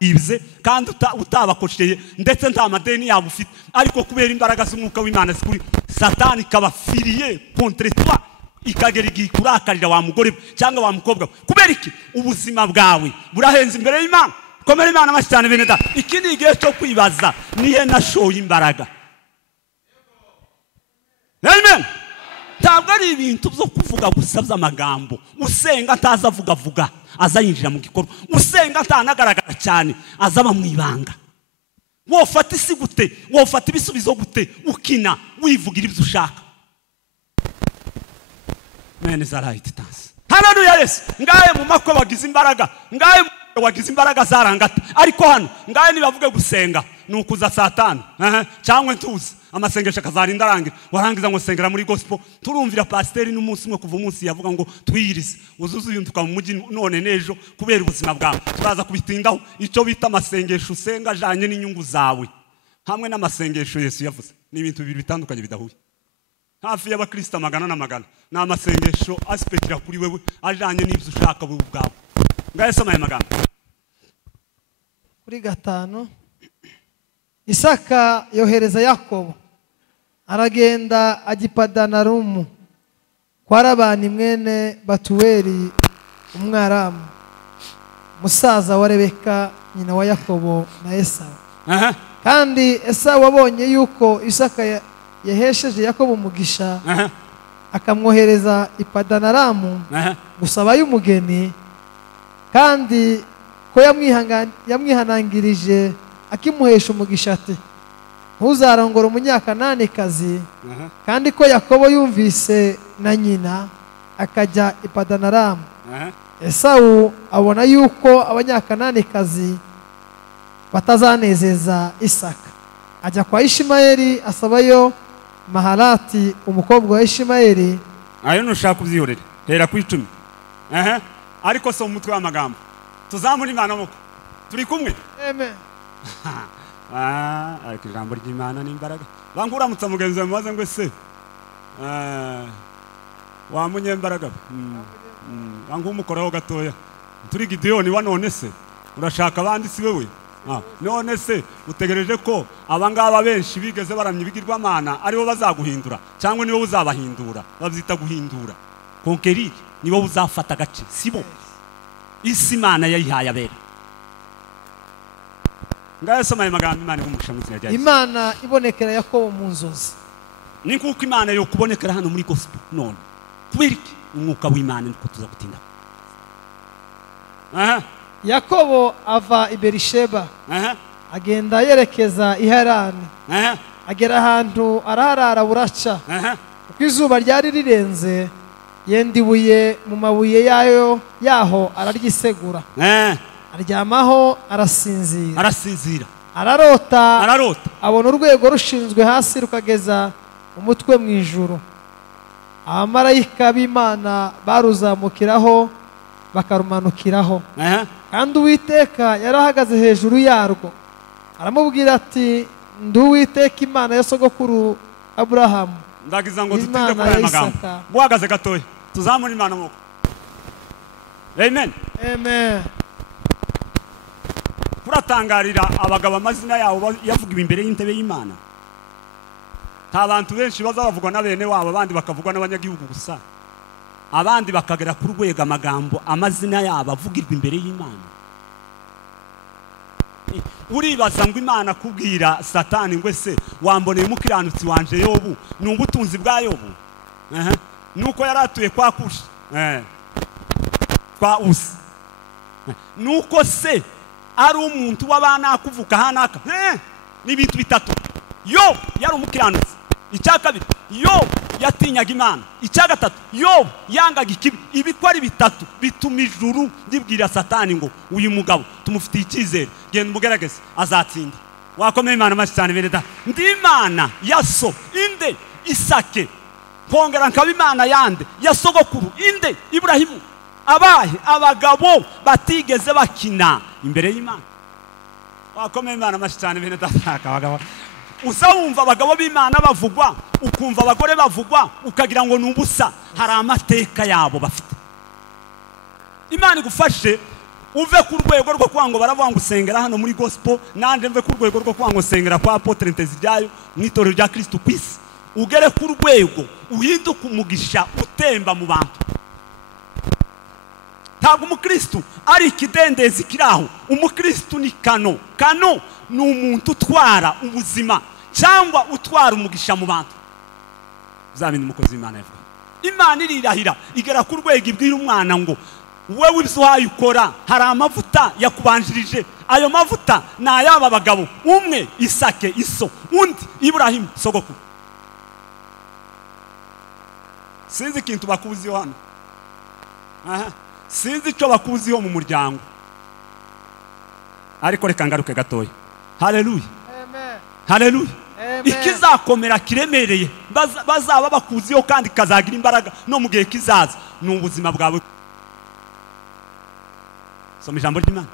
ibze kandi utabakosheye ndetse nta madeni yabo ufite ariko kubera imbaraga z'umwuka w'Imana zikuri Satani kabafirie contre toi ikagera igihe kurakarira wa mugore cyangwa wa mukobwa. Kubera iki? Ubuzima bwawe burahenze imbere y'Imana. Komera Imana mashi cyane bene data. Ikindi igihe cyo kwibaza nihe nashoye imbaraga. Amen. Ntabwo ari ibintu byo kuvuga gusa by'amagambo. Usenga atazavuga azayinjira mu gikorwa. Usenga atanagaragara cyane azaba mu ibanga. Wofata isi gute? Wofata ibisubizo gute? Ukina wivugira ibyo ushaka. Mene zaraite tansi. Haleluya Yesu. Ngaye mu makwe bagize imbaraga. Ngaye wagize imbaraga zarangata. Ariko hano ngaye nibavuge gusenga nukuza Satani. Cyangwa ntuzi amasengesho akazarinda arangira. Warangiza ngo sengera muri gospel. Turumvira pasiteri n'umunsi umwe kuva umunsi yavuga ngo twiyirize. Uzuze uyuntuka mu mujyi none nejo kubera ubuzima bwawe. Turaza kubitindaho icyo bita amasengesho usenga ajanye n'inyungu zawe. Hamwe n'amasengesho Yesu yavuze. Ni ibintu bibiri bitandukanye bidahuye. Hafi y'abakristo magana na magana. Na amasengesho aspekira kuri wewe ajanye n'ibyo ushaka wewe ubwawe. Ngaye soma aya magambo. Kuri 5 Isaka yohereza Yakobo aragenda agipadanarumu kwa Labani mwene Batuweli umwaramu musaza wa Rebeka nyina wa Yakobo na Esawu. Kandi Esawu wabonye yuko Isaka yahesheje Yakobo umugisha akamwohereza ipadanaramu gusaba y'umugeni kandi ko yamwihanangirije akimuhesha umugisha ati ntuzarongore umunyakananikazi, kandi ko Yakobo yumvise na nyina akajya i Padanaramu. Esawu abona yuko abanyakananikazi batazanezeza Isaka, ajya kwa Ishimayeli asabayo Maharati umukobwa wa Ishimayeli. Ayo nushaka kubyihorera hera ku 10. Ariko so umutwe w'amagambo tuzamura Imana muko turi kumwe. Amen. Ariko ijambo ry'Imana n'imbaraga banguramutsa mugenzi wawe maze ngo se wa munyembaraga bangu umukoraho gatoya turi Gideyoni wa none se urashaka abandi si wewe none se utegereje ko abangaba benshi bigeze baramye ibigirwamana aribo bazaguhindura cyangwa nibo uzabahindura? Babyita guhindura. Konkerire nibo uzafata gace sibo. Isi Imana yayihaye abera. Ngaye soma amagambo Imana y'umugisha mu izina rya Yesu. Imana ibonekera Yakobo mu nzozi. Ni kuko Imana yo kubonekera hano muri gospel none. Kubiriki umwuka w'Imana niko tuza gutinda. Yakobo ava i Berisheba agenda yerekeza i Harani. Agera ahantu araharara buraca. Kuko izuba ryari rirenze yenda ibuye mu mabuye yaho araryisegura. Aryamaho arasinzira. Ararota abona urwego rushinzwe hasi rukageza umutwe mu ijuru. Abamarayika b'Imana baruzamukiraho bakarumanukiraho. Kandi Uwiteka yarahagaze hejuru yarwo. Aramubwira ati ndi Uwiteka Imana ya sogokuru Aburahamu. Ndagiza ngo tutinde kwa magambo. Buhagaze gatoya tuzamura Imana muko. Amen. Amen. Kuratangarira abagabo amazina yabo yavuga imbere y'intebe y'Imana. Ta bantu benshi bazabavugwa na bene wabo abandi bakavugwa n'abanyagihugu gusa. Abandi bakagera ku rwego amagambo amazina yabo avugirwa imbere y'Imana. Uribaza ngo Imana kubwira Satani ngo se wamboneye umukiranutsi wanje Yobu ni ubutunzi bwa Yobu? Nuko yaratuye kwa Kushi kwa Usi. Nuko se ari umuntu w'abana kuvuka hanaka n'ibintu bitatu. Yobu yari umukiranutsi. Icya kabiri Yobu yatinyaga Imana. Icya gatatu Yobu yangaga ikibi. Ibiko ari bitatu bituma ijuru ndibwira Satani ngo uyu mugabo tumufitiye icyizere genda umugerageze azatsinda. Wakomeye Imana mashi cyane bene da. Ndi Imana yaso inde Isake kongera nkaba Imana yande yasogokuru inde Ibrahimu. Abahe abagabo batigeze bakina imbere y'Imana. Wakomeye Imana mashi cyane bene da. Abagabo uzawumva abagabo b'Imana bavugwa ukumva abagore bavugwa ukagira ngo nubusa. Hari amateka yabo bafite. Imana igufashe uve ku rwego rwo kwango baravuga ngo usengera hano muri gospel, nanje mve ku rwego rwo kwango usengera kwa Apotre Nteziryayo mw'itorero rya Kristo kwisi. Ugere ku rwego uhinduka umugisha utemba mu bantu. Ntabwo umukristo ari ikidendezi kiraho. Umukristo ni kano ni umuntu utwara ubuzima cyangwa utwara umugisha mu bantu. Uzamenya umukozi w'Imana yavuga. Imana irirahira igera ku rwego ibwira umwana ngo wewe ibyo wayukora hari amavuta yakubanjirije. Ayo mavuta ni ay'aba bagabo. Umwe Isake iso, undi Ibrahimu sogokuru. Sinzi ikintu bakuziho hano. Sinzi icyo bakuziho mu muryango. Ariko reka ngaruke gatoya. Haleluya. Amen. Haleluya. Ikizakomera kiremereye bazaba bakuziho kandi kazagira imbaraga no mu gihe kizaza ni ubuzima bwawe. Soma ijambo ry'Imana.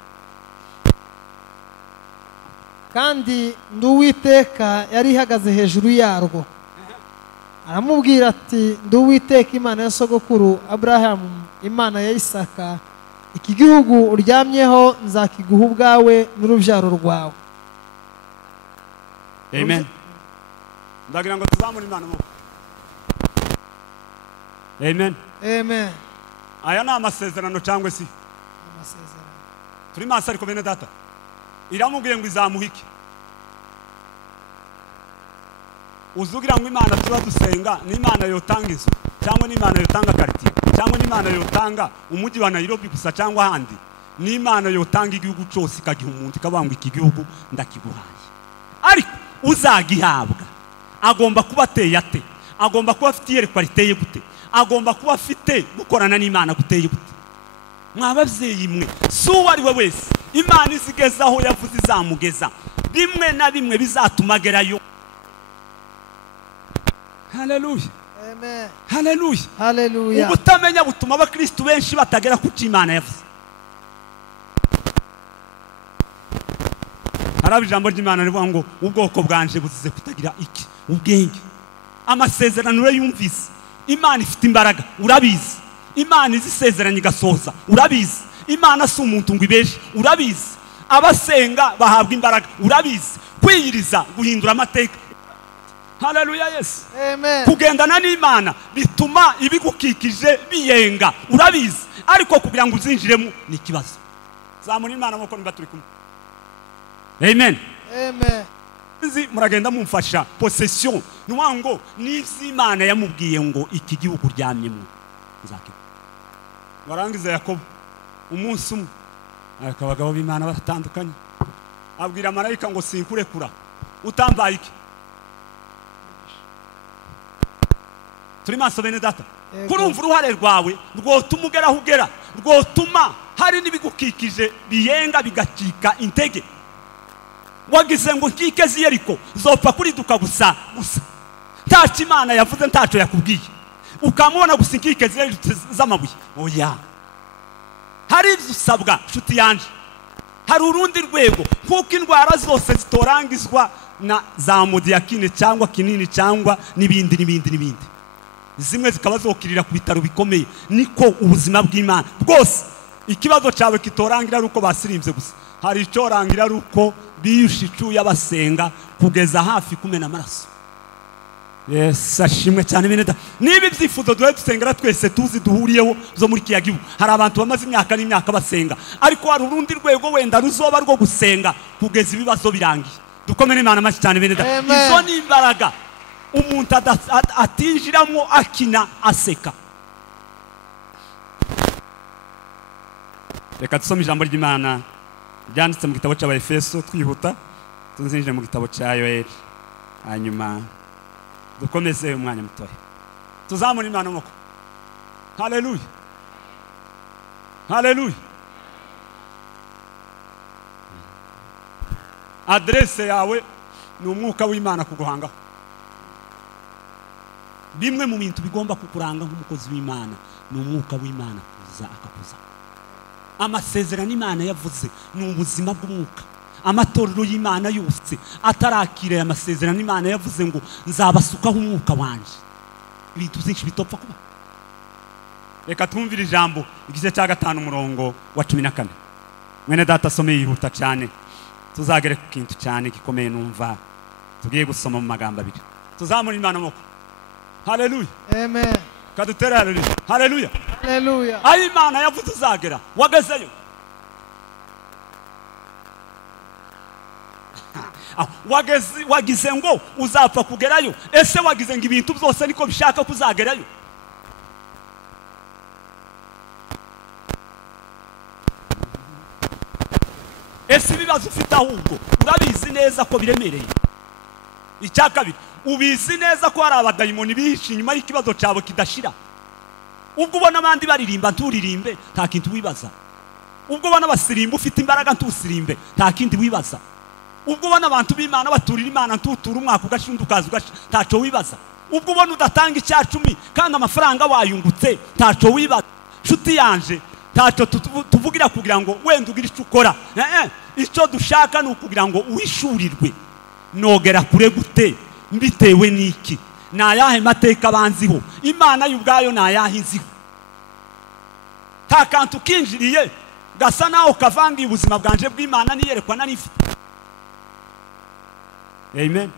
Kandi ndi Uwiteka yari ihagaze hejuru yarwo. Aramubwira ati ndi Uwiteka Imana ya sogokuru Aburahamu Imana ya Isaka. Iki gihugu uryamyeho nzakiguha ubwawe n'urubyaro rwawe. Amen. Ndagira ngo tuzamure Imana mu. Amen. Amen. Aya ni amasezerano cyangwa si? Amasezerano. Turi maso ariko bene data. Iramubwiye ngo izamuhike. Uzugira ngo Imana tuba dusenga ni Imana yotanga inzu cyangwa ni Imana yotanga quartier cyangwa ni Imana yotanga umujyi wa Nairobi gusa cyangwa handi. n'Imana yotanga igihugu cyose ikagiha umuntu ikabanga iki gihugu ndakiguhaye, ariko uzagihabwa agomba kuba ateye ate, agomba kuba afite iyerekwa riteye gute, agomba kuba afite gukorana n'Imana guteye gute. Mwabavyeyi mwe, si uwo ari we wese Imana izigezaho yavuze izamugeza, bimwe na bimwe bizatuma agerayo. Haleluya, Amen. haleluya, Hallelujah. ubutamenya butuma abakristo benshi batagera ku cyo Imana yavuze. Harabi ijambo ry'Imana rivuga ngo ubwoko bwanje buzize kutagira iki, ubwenge. Amasezerano yumvise, Imana ifite imbaraga urabizi, Imana izisezeranye igasoza urabizi, Imana si umuntu ngo ibeshe urabizi, abasenga bahabwa imbaraga urabizi, kwiyiriza guhindura amateka. Haleluya, Yesu. Amen. Kugendana n'Imana bituma ibigukikije biyenga urabizi, ariko kugira ngo uzinjiremo ni ikibazo. Zamura Imana nk'uko niba turi kumwe. Amen. Amen. Izi muragenda mumfasha possession nuwango n'Imana yamubwiye ngo iki gihugu ryamyemo nzake. Warangiza Yakobo umunsi umwe akabagabo b'Imana batandukanye abwira marayika ngo sinkurekura utambaye iki. Turi maso bene data, kurumva uruhare rwawe rwotuma ugeraho ugera, rwotuma hari n'ibigukikije biyenga bigakika intege. Wagize ngo nkikezi Yeriko zopfa kuriduka gusa ntacyo Imana yavuze, ntacyo yakubwiye, ukamubona gusa nkikezi z'amabuye. Oya, hari ibyo usabwa nshuti yanje, hari urundi rwego, kuko indwara zose zitorangizwa na za modiyakine cyangwa kinini cyangwa n'ibindi, zimwe zikaba zokirira ku bitaro bikomeye. Niko ubuzima bw'Imana bwose, ikibazo cyawe kitorangira ari uko basirimbye gusa, hari icyo rangira ari uko biyushicu y'abasenga kugeza hafi kumena amaraso. Yes, ashimwe cyane bene data. Niba ibyifuzo duhe dusengera twese tuzi duhuriyeho zo muri kiya gihugu, hari abantu bamaze imyaka n'imyaka basenga, ariko hari urundi rwego wenda ruzoba rwo gusenga kugeza ibibazo birangiye. Dukomere Imana amashyi cyane bene data. Izo ni imbaraga umuntu atinjiramo akina aseka. Reka tusome ijambo ry'Imana ryanditse mu gitabo cy'Abaefeso twihuta tuzinjire mu gitabo cya Yoeli, hanyuma dukomeze umwanya mutoya tuzamura Imana muko. Haleluya, haleluya. Adresse yawe ni umwuka w'Imana kuguhangaho. Bimwe mu bintu bigomba kukuranga nk'umukozi w'Imana ni umwuka w'Imana kuza akakuza. Amasezerano Imana yavuze ni ubuzima bw'umwuka. Amatorero y'Imana yose atarakira amasezerano Imana yavuze ngo nzabasukaho umwuka wanje, ibintu byinshi bitopfa kuba. Reka twumvire ijambo igice cya 5 umurongo wa 14. Mwene data asome yihuta cyane, tuzagere ku kintu cyane gikomeye numva tugiye gusoma mu magambo abiri. Tuzamura Imana moko. Haleluya. Amen. Kadutera haleluya. Haleluya. Hallelujah. Ayi Imana yavuze uzagera wagezeyo. Wagize ngo uzapfa kugerayo, ese wagize ngo ibintu byose niko bishaka kuzagerayo? Ese ibibazo ufite ahubwo urabizi neza ko biremereye? Icya kabiri, ubizi neza ko hari abadayimoni bihishe inyuma y'ikibazo cyawe kidashira? Ubwo ubona abandi baririmba nturirimbe nta kintu wibaza. Ubwo ubona basirimba ufite imbaraga ntusirimbe nta kindi wibaza. Ubwo ubona abantu b'Imana baturira Imana ntutura umwaka ugashindukaza ntaco wibaza. Ubwo ubona udatanga icya 10 kandi amafaranga wayungutse ntaco wibaza. Nshuti yanje, ntaco tuvugira kugira ngo wenda ugire icyo ukora. Icyo dushaka ni ukugira ngo uwishurirwe. Nogera kure gute mbitewe n'iki? Nayahe mateka banziho? Imana y'ubwayo nayahinziho. Takantu kinjiriye gasa naho kavangiye ubuzima bwanje bw'Imana niyerekwa nanifite. Amen.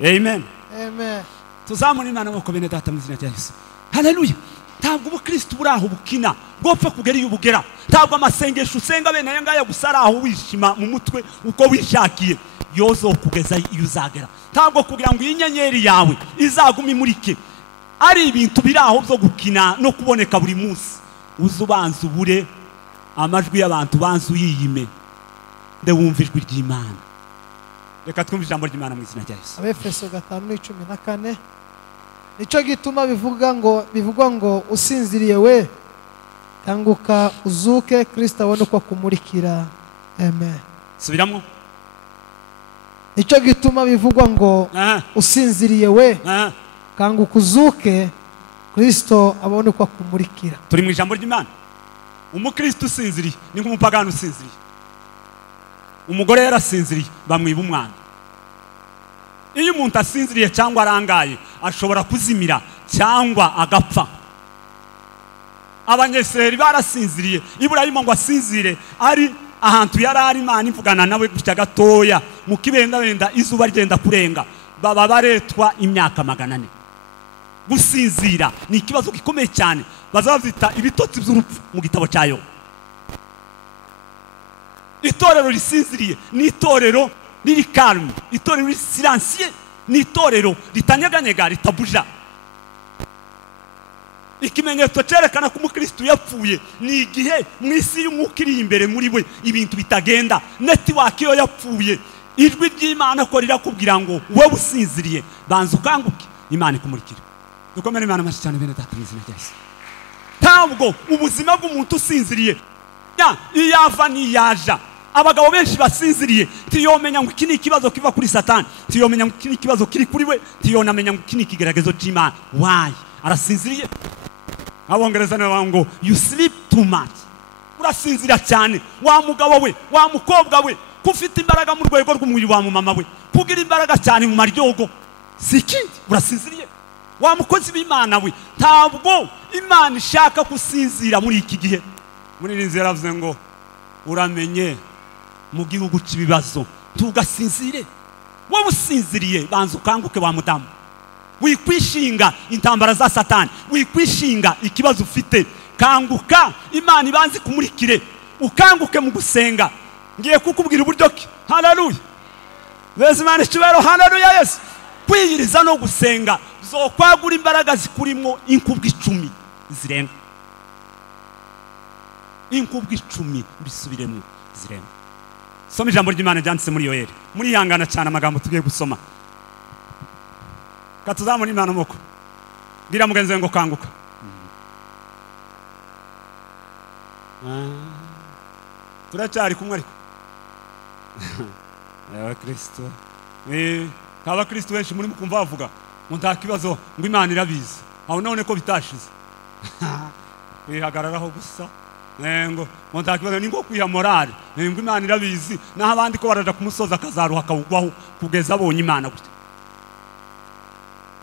Amen. Amen. Tuzamura Imana nk'uko bene data mu izina rya Yesu. Haleluya. Ntabwo ubukristo buraho bukina gopfa kugera iyo bugera. Ntabwo amasengesho usenga bene yangaya gusaraho wishima mu mutwe uko wishakiye yozo kugeza iyo uzagera. Ntabwo kugira ngo inyenyeri yawe izaguma imurike ari ibintu biraho byo gukina no kuboneka buri munsi. Uzubanza ubure amajwi y'abantu banzu yiyime nde wumva ijwi ry'Imana. Reka twumve ijambo ry'Imana mu izina rya Yesu. Abefeso 5:14 nicyo gituma bivugwa ngo usinziriye we kanguka uzuke Kristo abone uko kumurikira. Amen. Subiramo. Nicyo gituma bivugwa ngo usinziriye we kanguka uzuke Kristo abone uko kumurikira. Turi mu ijambo ry'Imana. Umukristo usinziriye ni nk'umupagani usinziriye. Umugore yarasinziriye bamwiba umwana. Iyo umuntu asinziriye cyangwa arangaye ashobora kuzimira cyangwa agapfa. Abanyeseri barasinziriye. Iburayimu ngo asinzire ari ahantu yarari Imana ivugana nawe gutya gatoya mu kibenda izuba ryenda kurenga baba baretwa imyaka 400. Gusinzira ni ikibazo gikomeye cyane bazavita ibitotsi by'urupfu mu gitabo cyayo. Itorero risinziriye ni itorero riri calme, itorero riri silencieux, ni itorero ritanyeganyega ritabuja. Ikimenyetso cyerekana ko umukristo yapfuye ni igihe mu isi y'umwuka iri imbere muri we ibintu bitagenda, network yo yapfuye. Ijwi ry'Imana ko rirakubwira ngo wowe usinziriye banza ukanguke Imana ikumurikira. Dukomere Imana amashi cyane bene data mu izina rya Yesu. Ntabwo ubuzima bw'umuntu usinziriye iyava niyaja. Abagabo benshi basinziriye tiyomenya ngo iki ni ikibazo kiva kuri Satani, tiyomenya ngo iki ni ikibazo kiri kuri we, tiyonamenya ngo iki ni ikigeragezo cy'Imana. Why? Arasinziriye. Abongereza nawe ngo you sleep too much. Urasinzira cyane wa mugabo we, wa mukobwa we, kufite imbaraga mu rwego rw'umubiri wa mama we, kugira imbaraga cyane mu maryogo. Sikindi urasinziriye. Wa mukozi w'Imana we, ntabwo Imana ishaka kusinzira muri iki gihe. Muri ninzi yaravuze ngo uramenye mu gihugu cy'ibibazo tugasinzire. Wowe usinziriye banza ukanguke wa mudamu. Wikwishinga intambara za Satani, wikwishinga ikibazo ufite. Kanguka Imana ibanze kumurikire, ukanguke mu gusenga. Ngiye kukubwira uburyo ki. Haleluya. Beza Imana icyubahiro. Haleluya. Yesu kwiyiriza no gusenga zo kwagura imbaraga zikurimo inkubwe 10 zirenga. Inkubwe 10 bisubiremo zirenga. Soma ijambo ry'Imana ryanditse muri Yoeli. Muri yangana cyane amagambo tugiye gusoma. Katuzamura Imana moko. Gira mugenzi ngo kanguka. Turacyari kumwe ariko. Ewa Kristo. Kaba Kristo benshi muri mukumva bavuga ngo nta kibazo ngo Imana irabizi. Aho none ko bitashize. Hagararaho gusa. Ngo nta kibazo ni ngo kwiha morale. Ngo Imana irabizi naho abandi ko baraja kumusoza akazaruha kawugwaho kugeza abonye Imana gute.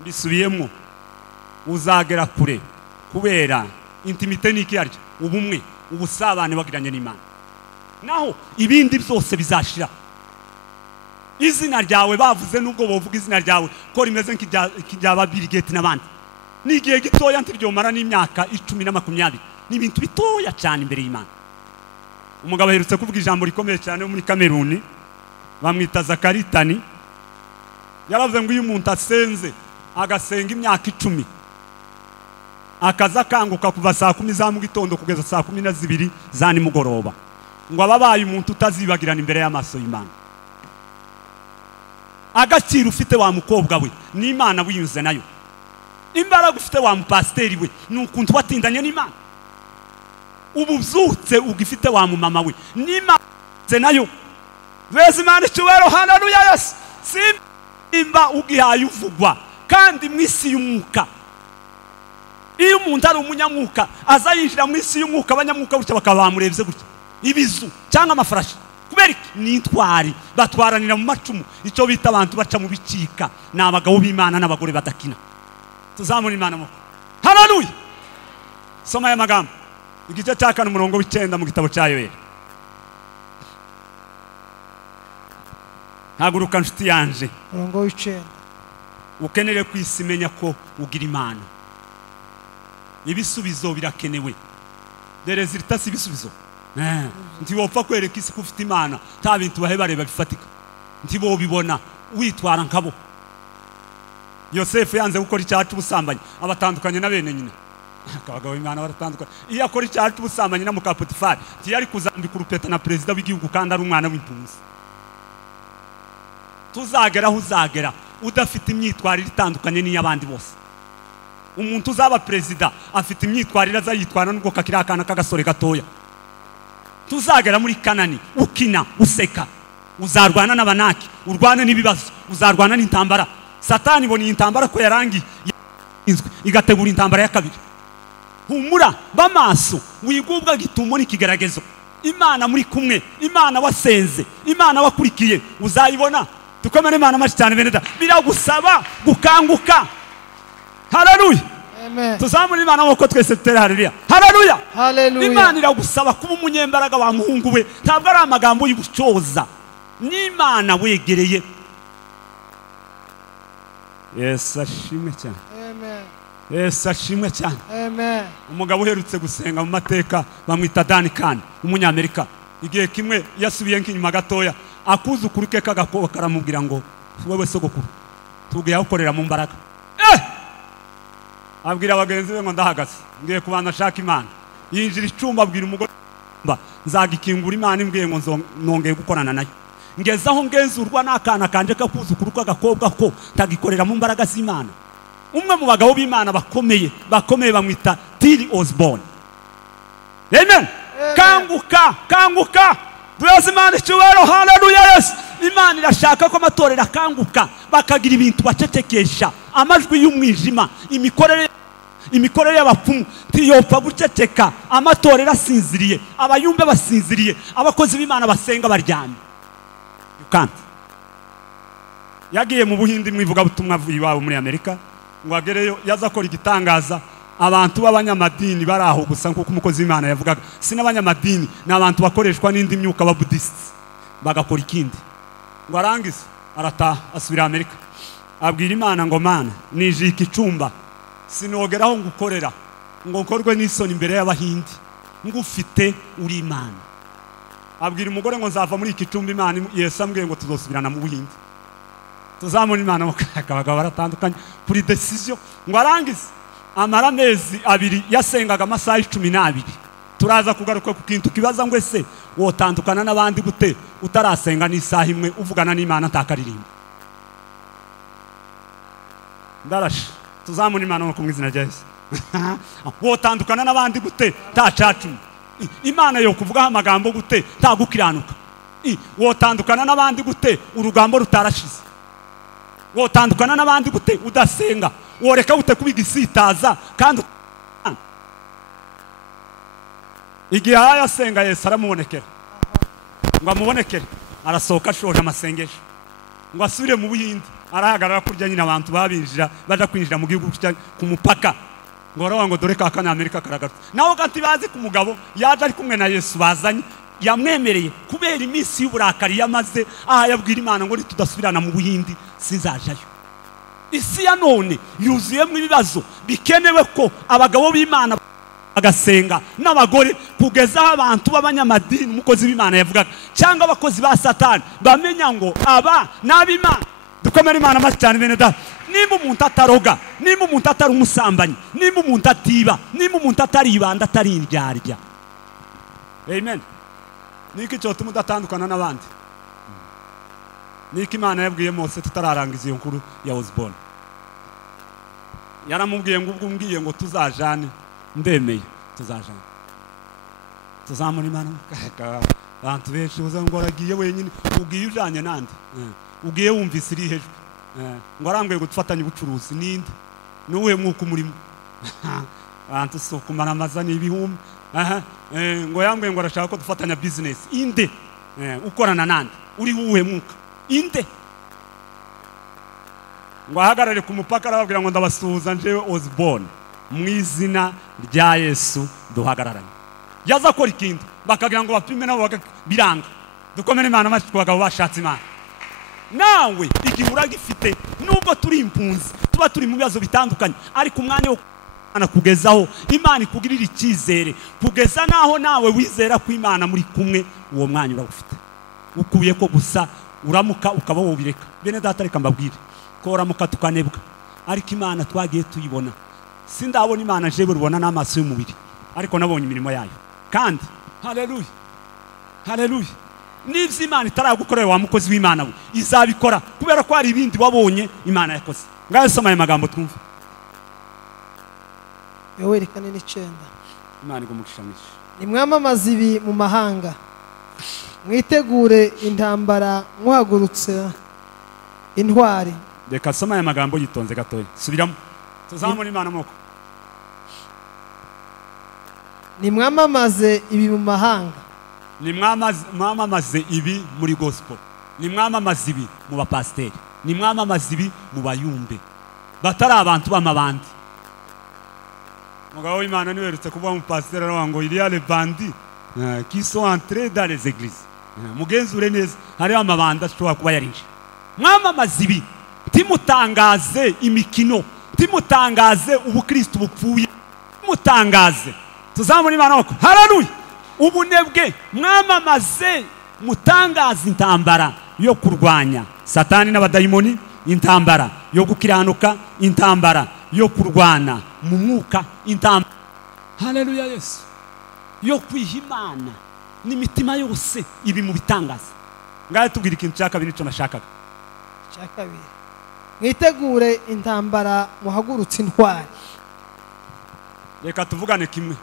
Bisubiyemo uzagera kure kubera intimite niki yaryo ubumwe ubusabane bagiranye n'Imana. Naho ibindi byose bizashira. Izina ryawe bavuze nubwo bovuga izina ryawe ko rimeze nk'ijyaba Bill Gates n'abandi. Ni igihe gitoya ntiryomara n'imyaka 10 na 20. Ni ibintu bitoya cyane imbere y'Imana. Umugabo aherutse kuvuga ijambo rikomeye cyane muri Kameruni bamwita Zakaritani. Yaravuze ngo iyo umuntu asenze agasenga imyaka 10 akaza kanguka kuva saa 10 za mu gitondo kugeza saa 12 za nimugoroba ngo ababaye umuntu utazibagirana imbere y'amaso y'Imana. Agaciro ufite wa mukobwa we n'Imana wiyuze nayo. Imbaraga ufite wa mupasteri we nukuntu watindanye n'Imana. Ububyutse ugifite wa mama we n'Imana nayo. Beza Imana icyubahiro. Haleluya. Yesu simba ugihaye uvugwa kandi mu isi y'umwuka. Iyo umuntu ari umunyamwuka aza yinjira mu isi y'umwuka abanyamwuka gutya bakaba bamurebye gutya ibizu cyangwa amafarashi kubera n'intwari batwaranira mu macumu icyo bita abantu baca mu bicika n'abagabo b'Imana n'abagore badakina. Tuzamura Imana mo. Haleluya. Soma aya magambo igice cya 4 umurongo w'9 mu gitabo cya Yoeli. Haguruka nshuti yanje umurongo w'9. Ukenere kwisimenya ko ugira Imana. Ibisubizo birakenewe. There results ibisubizo. Ntiwopfa kwereka isi kufite Imana ta bintu bahe bareba bifatika. Ntibo bibona witwara nkabo. Yosefu yanze gukora icyacu ubusambanyi abatandukanye na bene nyina. abagabo b'Imana baratandukanye iyo akora icyaha cy'ubusambanyi na mukapotifari ntiyari kuzambika urupeta na perezida w'igihugu kandi ari umwana w'impunzi. Tuzagera aho uzagera udafite imyitwarire itandukanye n'iy'abandi bose. Umuntu uzaba perezida afite imyitwarire azayitwara n'ubwo kakiri akana k'agasore gatoya. Tuzagera muri Kanani ukina useka, uzarwana n'abanaki, urwane n'ibibazo, uzarwana n'intambara. Satani ibona intambara ko yarangiye igategura intambara ya kabiri. Humura bamaso wigubwa gitumo n'ikigeragezo. Imana muri kumwe, Imana wasenze, Imana wakurikiye, uzayibona. Dukomere Imana mashi cyane beneda, biragusaba gukanguka. Haleluya. Amen. Tuzamura Imana nk'uko twese tutera haleluya. Haleluya. Haleluya. Imana iragusaba kuba umunyembaraga wa muhungu we, ntabwo ari amagambo y'ubucoza. Ni Imana wegereye. Yes, ashimwe cyane. Amen. Yes, ashimwe cyane. Amen. Umugabo uherutse gusenga mu mateka bamwita Danikani, umunyamerika. Igihe kimwe yasubiye nk'inyuma gatoya, akuzukuru ke kagakoba karamubwira ngo wewe sogokuru tugiye gukorera mu mbaraga. Abwira abagenzi be ngo ndahagaze ngiye kubana shaka Imana. Yinjira icumba abwira umugore nzagikingura Imana imbwiye ngo nongeye gukorana nayo. Ngeze aho ngenzurwa n'akana kanje kakuzukuru kagakobwa ko tagikorera mu mbaraga z'Imana. Umwe mu bagabo b'Imana bakomeye bamwita TURI Osborne. Amen. Kanguka Duyaze Imana icyubahiro. Haleluya. Yes, Imana irashaka ko amatorero akanguka bakagira ibintu bacecekesha amajwi y'umwijima, imikorere y'abapfumu ntiyopfa guceceka. Amatorero asinziriye, abayumbe basinziriye, abakozi b'Imana basenga baryamye. You can't. Yagiye mu Buhindi mwivuga butumwa iwabo muri Amerika ngo agereyo yaza akora igitangaza. Abantu b'abanyamadini baraho gusa nkuko umukozi w'Imana yavugaga, n'abanyamadini n'abantu bakoreshwa n'indi myuka ba Buddhists bagakora ikindi. Ngo arangize arataha asubira Amerika, abwira Imana ngo Mana nijika icumba sinogeraho ngukorera ngo nkorwe n'isoni imbere y'Abahindi ngufite uri Imana. Abwira umugore ngo nzava muri iki cumba Imana Yesu ambwiye ngo tuzosubirana mu Buhindi. Tuzamura Imana bakabagabo baratandukanye kuri decision. Ngo arangize amara amezi abiri yasengaga amasaha 12. Turaza kugaruka ku kintu kibaza ngo ese wotandukana n'abandi gute utarasenga n'isaha imwe uvugana n'Imana ntakaririmba. Ndarashe tuzamura Imana no kumwizina rya Yesu. Wotandukana n'abandi gute tacacu Imana yo kuvuga amagambo gute tagukiranuka. Wotandukana n'abandi gute urugambo rutarashize. Wotandukana n'abandi gute udasenga. Woreka gute kubigisitaza kandi igihe yasenga Yesu aramubonekera ngo amubonekere arasohoka ashoje amasengesho ngo asubire mu Buhindi. Arahagarara kurya nyine abantu babinjira baje kwinjira mu gihugu ku mupaka ngo aravuga ngo dore kakana Amerika karagarutse. Naho gati bazi ku mugabo yaje ari kumwe na Yesu bazanye yamwemereye kubera iminsi y'uburakari yamaze. Yabwira Imana ngo nitudasubirana mu Buhindi sinzajayo. Isi ya none yuzuyemo ibibazo bikenewe ko abagabo b'Imana bagasenga n'abagore kugeza aho abantu b'abanyamadini umukozi w'Imana yavugaga cyangwa abakozi ba Satani bamenya ngo aba n'ab'Imana. Dukomere Imana maze cyane bene da. Nimba umuntu ataroga, nimba umuntu atari umusambanyi, nimba umuntu atiba, nimba umuntu atari ibanda atari indyarya. Amen. Niki cyo tumudatandukana n'abandi. Niki Imana yabwiye Mose tutararangiza iyo nkuru ya Osborne. Yaramubwiye ngo ubwo umbwiye ngo tuzajane ndemeye tuzajana. Tuzamura Imana abantu benshi uzango aragiye wenyine ugiye ujanye nande. Ugiye wumvise iri hejwe. Ngo arambwiye ngo dufatanye ubucuruzi ninde nuwe mwuko umurimo. Abantu so kumara amazani ibihumbi. Ngo yambwiye ngo arashaka ko dufatanya business inde. Ukorana nande uri wuwe mwuka inde. Ngo ahagarare ku mupaka arababwira ngo ndabasuhuza njewe Osborne mu izina rya Yesu duhagararanye. Yaza akora ikindi bakagira ngo bapime nabo biranga. Dukomere Imana maze twagabo bashatse Imana. Nawe igihe uragifite nubwo turi impunzi tuba turi mu bibazo bitandukanye ariko umwanya wo kugezaho Imana ikugirira icyizere kugeza naho nawe wizera ko Imana muri kumwe uwo mwanya uragufite. Ukuye ko gusa uramuka ukaba wobireka. Bene data reka mbabwire ko uramuka tukanebwa ariko Imana twagiye tuyibona sindabona imana jewe rubona n'amaso y'umubiri ariko nabonye imirimo yayo kandi haleluya haleluya n'ivyo imana itaragukorera wa mukozi w'imana we izabikora kubera ko hari ibindi wabonye imana yakoze. Ngaho soma aya magambo twumva. Yoweri 4:9. Imana igumugishanisha. Nimwamamaza ibi mu mahanga, mwitegure intambara muhagurutse intwari. Reka soma aya magambo yitonze gatoya. Subiramo. Tuzamura imana moko. Nimwamamaze ibi mu mahanga. Nimwamamaze ibi muri gospel. Nimwamamaze ibi mu bapasteri. Nimwamamaze ibi mu bayumbe. Batari abantu b'amabandi. Mugabo w'Imana niwerutse kuvuga mu pasteur arawango il y a les bandits qui sont entrés dans les églises. Mugenzure neza hari amabanda ashobora kuba yarinje. Mwamamaze ibi timutangaze imikino, timutangaze ubukristo bupfuye, timutangaze. Tuzamura imana wako. Haleluya. Ubunebwe mwamamaze mutangaza intambara yo kurwanya Satani n'abadayimoni, intambara yo gukiranuka, intambara yo kurwana mu mwuka, intambara haleluya Yesu yo kwihimana n'imitima yose ibi mu bitangaza. Ngaye tubwira ikintu cya kabiri cyo nashakaga. Cya kabiri, mwitegure intambara muhagurutse intwari. Reka tuvugane kimwe.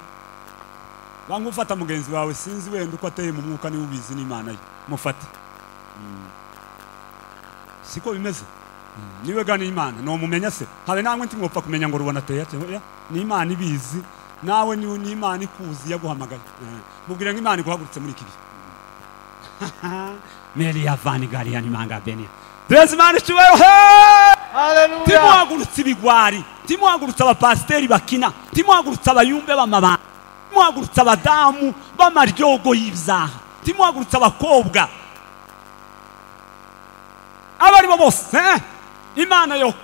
Bangu ufata mugenzi wawe sinzi wenda uko ateye mu mwuka ni ubizi n'Imana ye. Mufate. Siko bimeze. Niwe gani Imana no mumenya se. Habe namwe ntimwopfa kumenya ngo rubona ateye ate. Ni Imana ibizi. Nawe ni Imana ikuzi yaguhamagaye. Mubwire ngo Imana iguhagurutse muri kibi. Meri yavani gari yani manga benia. Praise Imana cyubero he. Haleluya. Timuhagurutse ibigwari. Timuhagurutse abapasteri bakina. Timuhagurutse abayumbe b'amabanga. Timuhagurutse abadamu b'amaryogo y'ivyaha. Timuhagurutse abakobwa. Abari bo bose Imana yo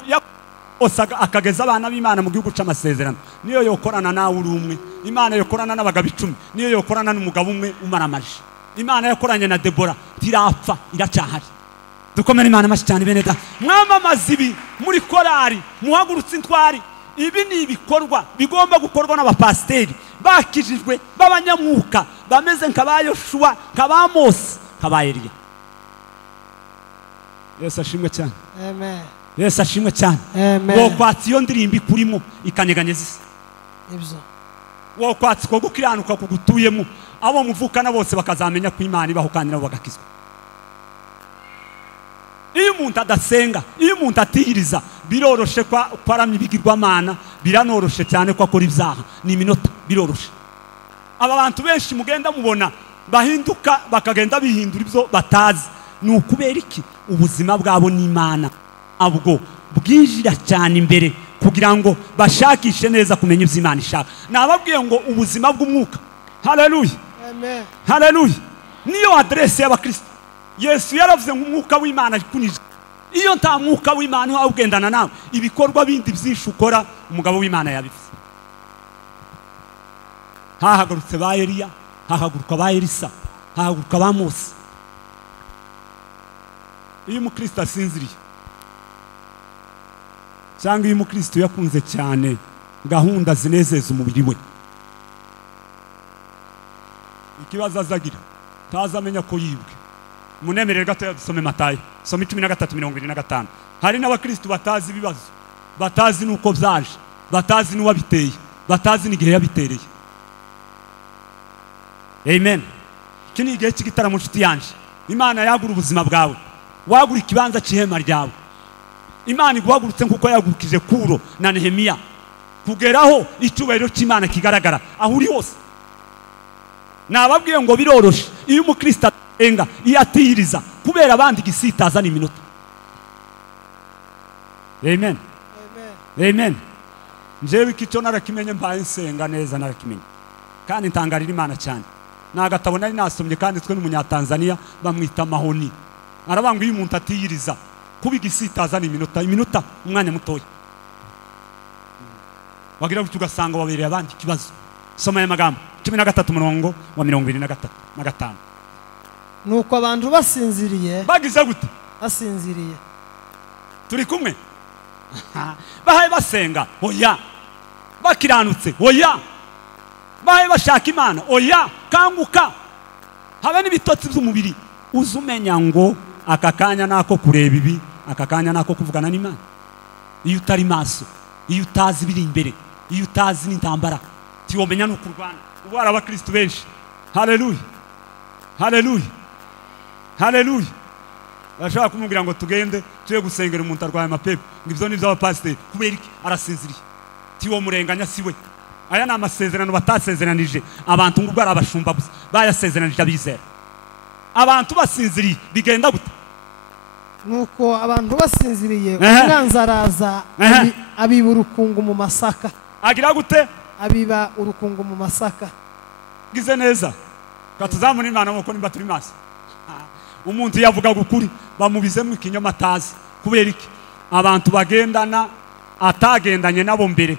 osaga akageza abana b'Imana mu gihugu c'amasezerano. Niyo yokorana nawe uri umwe. Imana yokorana n'abagabo 10. Niyo yokorana n'umugabo umwe umaramaje. Imana yakoranye na Debora tirapfa iracyahari. Dukomere Imana mashi cyane bene da. Mwamamaza ibi muri korari muhagurutse intwari. Ibi ni ibikorwa bigomba gukorwa n'abapasteri bakijijwe b'abanyamwuka bameze nk'abayoshua nk'abamose nk'abayeriya. Yesu ashimwe cyane. Amen. Yesu ashimwe cyane. Amen. Wo kwatsi yo ndirimbi kurimo ikanyeganyeza isi. Ibyo. Wo kwatsi ko gukiranuka kugutuyemo abo muvukana bose bakazamenya ko Imana ibaho kandi nabo bagakizwa. Iyo umuntu adasenga, iyo umuntu atiyiriza biroroshe kwa paramye ibigirwamana, biranoroshe cyane ko akora ibyaha. Ni iminota biroroshe. Aba bantu benshi mugenda mubona bahinduka bakagenda bihindura ibyo batazi. Ni ukubera iki? Ubuzima bwabo n'Imana abwo bwinjira cyane imbere kugira ngo bashakishe neza kumenya ibyo Imana ishaka. Nababwiye ngo ubuzima bw'umwuka. Haleluya. Amen. Haleluya. Niyo adresse y'abakristo. Yesu yaravuze nk'umwuka w'Imana kunije. Iyo nta mwuka w'Imana wawugendana nawe ibikorwa bindi byinshi ukora umugabo w'Imana yabivuze. Hahagurutse ba Eliya, hahaguruka ba Elisa, hahaguruka ba Mose. Iyo umukristo asinziriye cyangwa iyo umukristo yakunze cyane gahunda zinezeza umubiri we, ikibazo azagira tazamenya ko yibwe. Munemerere gato dusome Matayo soma 13:25. Hari n'abakristo batazi ibibazo, batazi nuko byaje, batazi n'uwabiteye, batazi n'igihe yabitereye. Amen. Kini igihe cy'igitaramo nshuti yanje, Imana yagura ubuzima bwawe, wagura ikibanza cy'ihema ryawe. Imana iguhagurutse nkuko yagurukije Kuro na Nehemiya kugeraho icyubahiro cy'Imana kigaragara aho uri hose. Nababwiye ngo biroroshe iyo umukristo atenga, iyo atiyiriza kubera abandi gisitaza n'iminota. Amen. Amen. Amen. Njewe ikico narakimenye mbaye nsenga neza narakimenye. Kandi ntangarira Imana cyane. Nagatabo nari nasomye kandi twe n'umunyatanzania bamwita Mahoni. Arabanga iyo umuntu atiyiriza kubigisitaza iminota umwanya mutoya. Wagira ngo tugasanga wabereye abandi kibazo. Soma aya magambo 13:25. Nuko abantu basinziriye. Bagize gute? Basinziriye. Turi kumwe. Bahaye basenga. Oya. bakiranutse oya bahe bashaka imana oya kanguka habe n'ibitotsi by'umubiri uzumenya ngo aka kanya nako kureba ibi aka kanya nako kuvugana n'Imana iyo utari maso iyo utazi biri imbere iyo utazi n'intambara tiwomenya no kurwana ubu ari abakristo benshi haleluya haleluya haleluya bashaka kumubwira ngo tugende tuye gusengera umuntu arwaye amapepo ngo ibyo ni by'abapasiteri kubera iki arasinziriye tiwo murenganya siwe aya ni amasezerano batasezeranije abantu ngo ari abashumba gusa bayasezeranije abizera abantu basinziriye bigenda gute nuko abantu basinziriye umwanzi araza abiba urukungu mu masaka agira gute abiba urukungu mu masaka gize neza katuzamura Imana nk'uko nimba turi maso umuntu yavuga gukuri bamubizemo ikinyoma atazi kubera iki abantu bagendana atagendanye nabo mbere